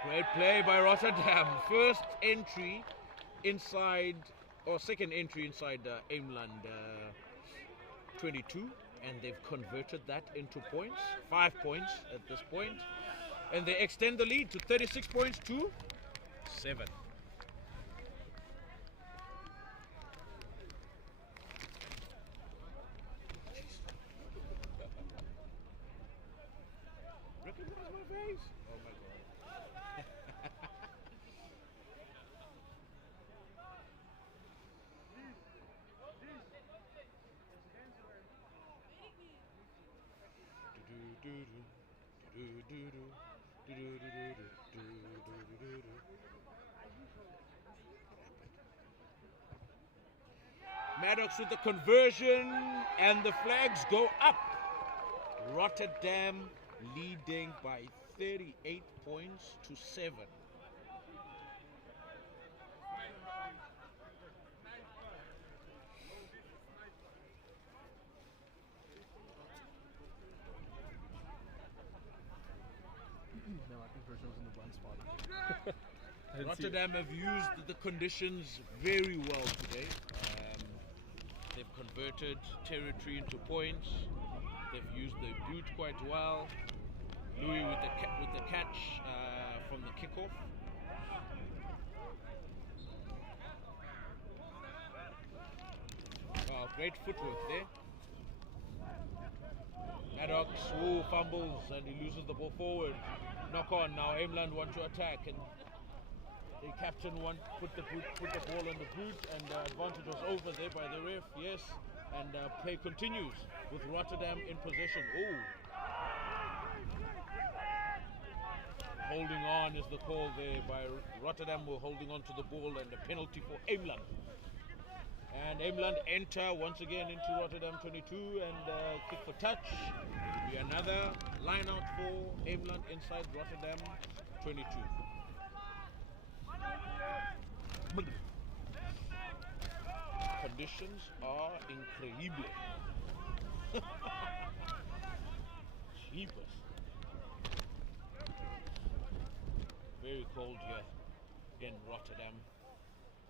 Great play by Rotterdam. First entry inside, or second entry inside Eemland 22, and they've converted that into points. 5 points at this point, and they extend the lead to 36 points to 7. Recognize my face? Oh my god. Maddox with the conversion, and the flags go up. Rotterdam leading by 38 points to 7. No, I think Virgil was in the run spot. Rotterdam have used the conditions very well today. They've converted territory into points. They've used the boot quite well. Louis with the catch from the kickoff. Wow, great footwork there. Maddox fumbles and he loses the ball forward. Knock on now. Eemland want to attack, and the captain put the ball on the boot, and the advantage was over there by the ref. Yes, and play continues with Rotterdam in possession. Oh, holding on is the call there by Rotterdam. Were holding on to the ball, and the penalty for Eemland. And Eemland enter once again into Rotterdam 22 and kick for touch. It'll be another line out for Eemland inside Rotterdam 22. Conditions are incredible. Jeepers. Very cold here in Rotterdam.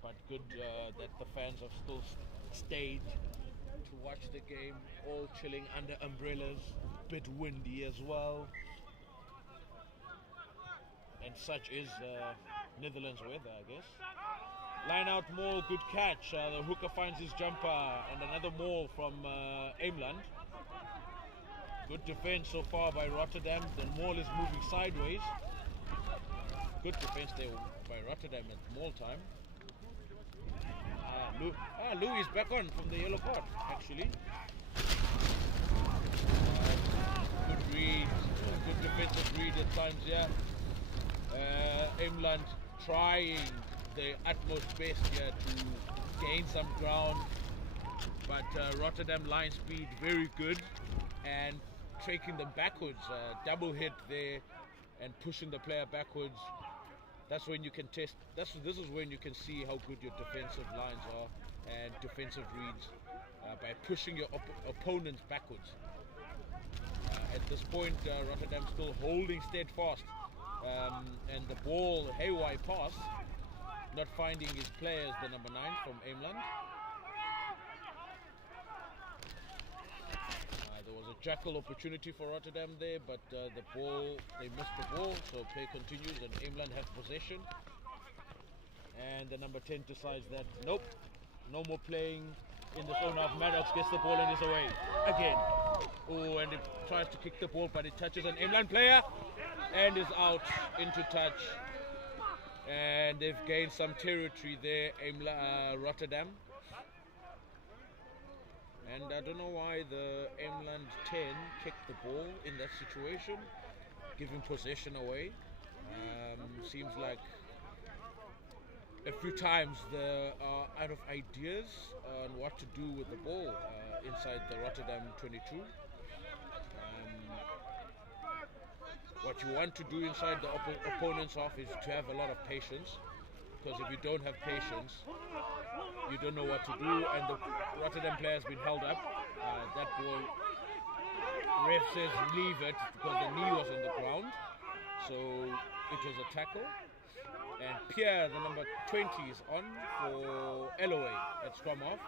But good that the fans have still stayed to watch the game, all chilling under umbrellas, bit windy as well. And such is Netherlands weather, I guess. Line out Maul, good catch. The hooker finds his jumper, and another Maul from Eemland. Good defense so far by Rotterdam. The Maul is moving sideways. Good defense there by Rotterdam at Maul time. Louis is back on from the yellow card, actually. Good read, good defensive read at times, yeah. Eemland trying their utmost best here to gain some ground, but Rotterdam line speed very good and taking them backwards. Double hit there and pushing the player backwards. That's when you can test. This is when you can see how good your defensive lines are and defensive reads by pushing your opponents backwards. At this point, Rotterdam still holding steadfast, and the ball haywire pass, not finding his players. The number 9 from Eemland. There was a jackal opportunity for Rotterdam there, but they missed the ball, so play continues and Eemland have possession. And the number 10 decides that nope, no more playing in the zone half. Maddox gets the ball and is away again. Oh, and it tries to kick the ball, but it touches an Eemland player and is out into touch. And they've gained some territory there, Rotterdam. And I don't know why the Eemland 10 kicked the ball in that situation, giving possession away. Seems like a few times they are out of ideas on what to do with the ball inside the Rotterdam 22. What you want to do inside the opponent's half is to have a lot of patience, because if you don't have patience, you don't know what to do, and the Rotterdam player has been held up. That ball, ref says leave it because the knee was on the ground, so it was a tackle. And Pierre, the number 20, is on for Eloway at scrum half.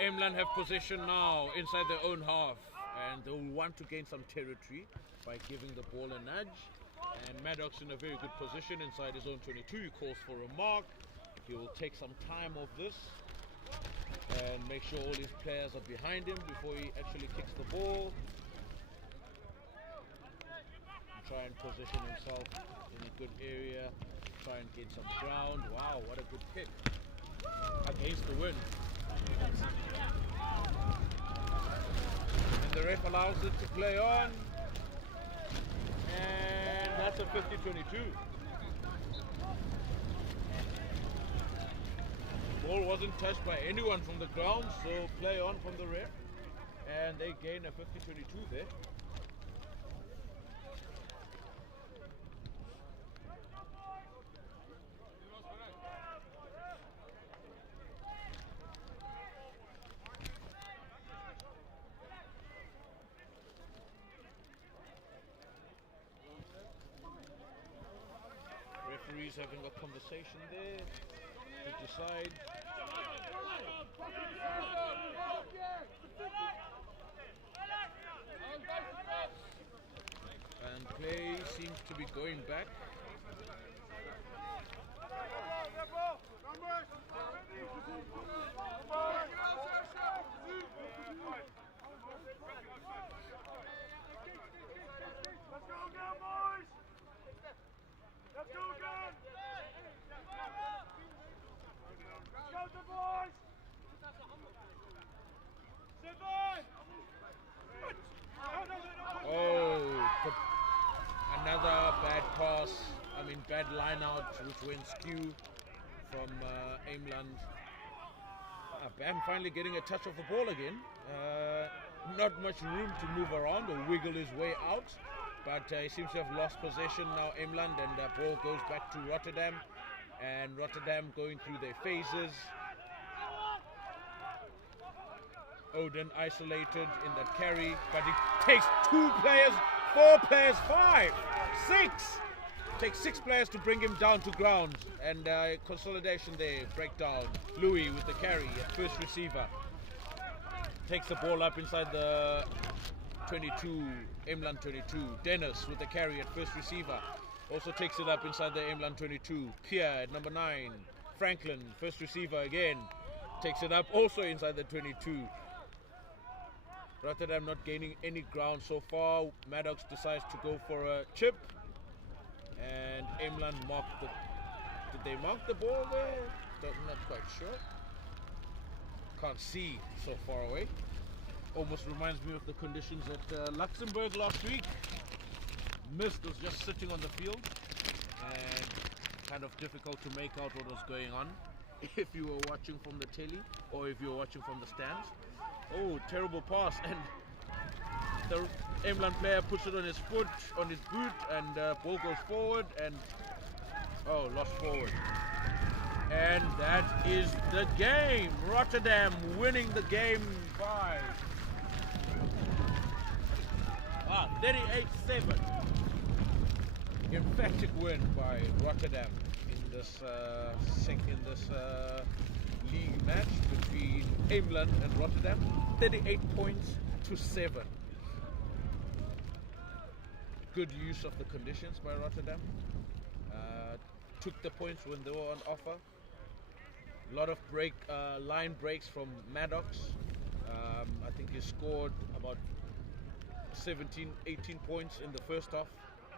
Eemland have possession now inside their own half, and they'll want to gain some territory by giving the ball a nudge. And Maddox in a very good position inside his own 22. He calls for a mark. He will take some time off this and make sure all his players are behind him before he actually kicks the ball. And try and position himself in a good area. Try and get some ground. Wow, what a good kick against the wind. And the ref allows it to play on. And that's a 50-22. Ball wasn't touched by anyone from the ground, so play on from the ref. And they gain a 50-22 there. Referees having a conversation there to decide. And play seems to be going back. Another bad pass, bad line out, which went skew from Eemland. Bam finally getting a touch of the ball again. Not much room to move around or wiggle his way out, but he seems to have lost possession now, Eemland, and the ball goes back to Rotterdam, and Rotterdam going through their phases. Odin isolated in that carry, but it takes 2 players, 4 players, 5, 6. Takes 6 players to bring him down to ground, and consolidation there, breakdown. Louis with the carry at first receiver. Takes the ball up inside the 22, Eemland 22. Dennis with the carry at first receiver. Also takes it up inside the Eemland 22. Pierre at number 9. Franklin, first receiver again. Takes it up also inside the 22. Rotterdam not gaining any ground so far. Maddox decides to go for a chip. And Eemland marked the... Did they mark the ball there? Not quite sure. Can't see so far away. Almost reminds me of the conditions at Luxembourg last week. Mist was just sitting on the field. And kind of difficult to make out what was going on if you were watching from the telly or if you were watching from the stands. Oh, terrible pass, and the Eemland player puts it on his foot, on his boot, and ball goes forward, and lost forward. And that is the game. Rotterdam winning the game by 38-7. Emphatic win by Rotterdam in this league match between Eemland and Rotterdam. 38 points to 7. Good use of the conditions by Rotterdam. Took the points when they were on offer. A lot of line breaks from Maddox. I think he scored about 17, 18 points in the first half,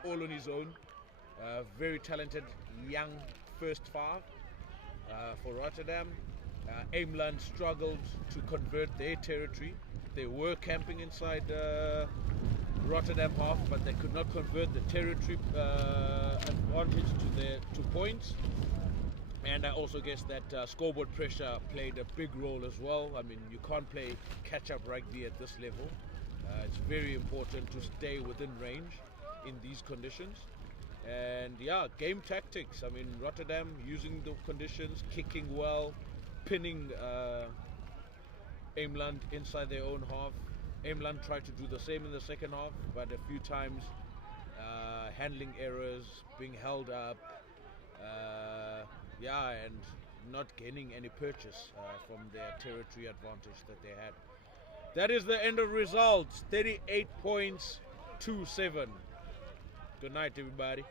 all on his own. Very talented young first five for Rotterdam. Eemland struggled to convert their territory. They were camping inside Rotterdam half, but they could not convert the territory advantage to points. And I also guess that scoreboard pressure played a big role as well. I mean, you can't play catch-up rugby at this level. It's very important to stay within range in these conditions. And yeah, game tactics. I mean, Rotterdam using the conditions, kicking well, pinning Eemland inside their own half. Eemland tried to do the same in the second half, but a few times handling errors, being held up, and not gaining any purchase from their territory advantage that they had. That is the end of results. 38 points to 7. Good night, everybody.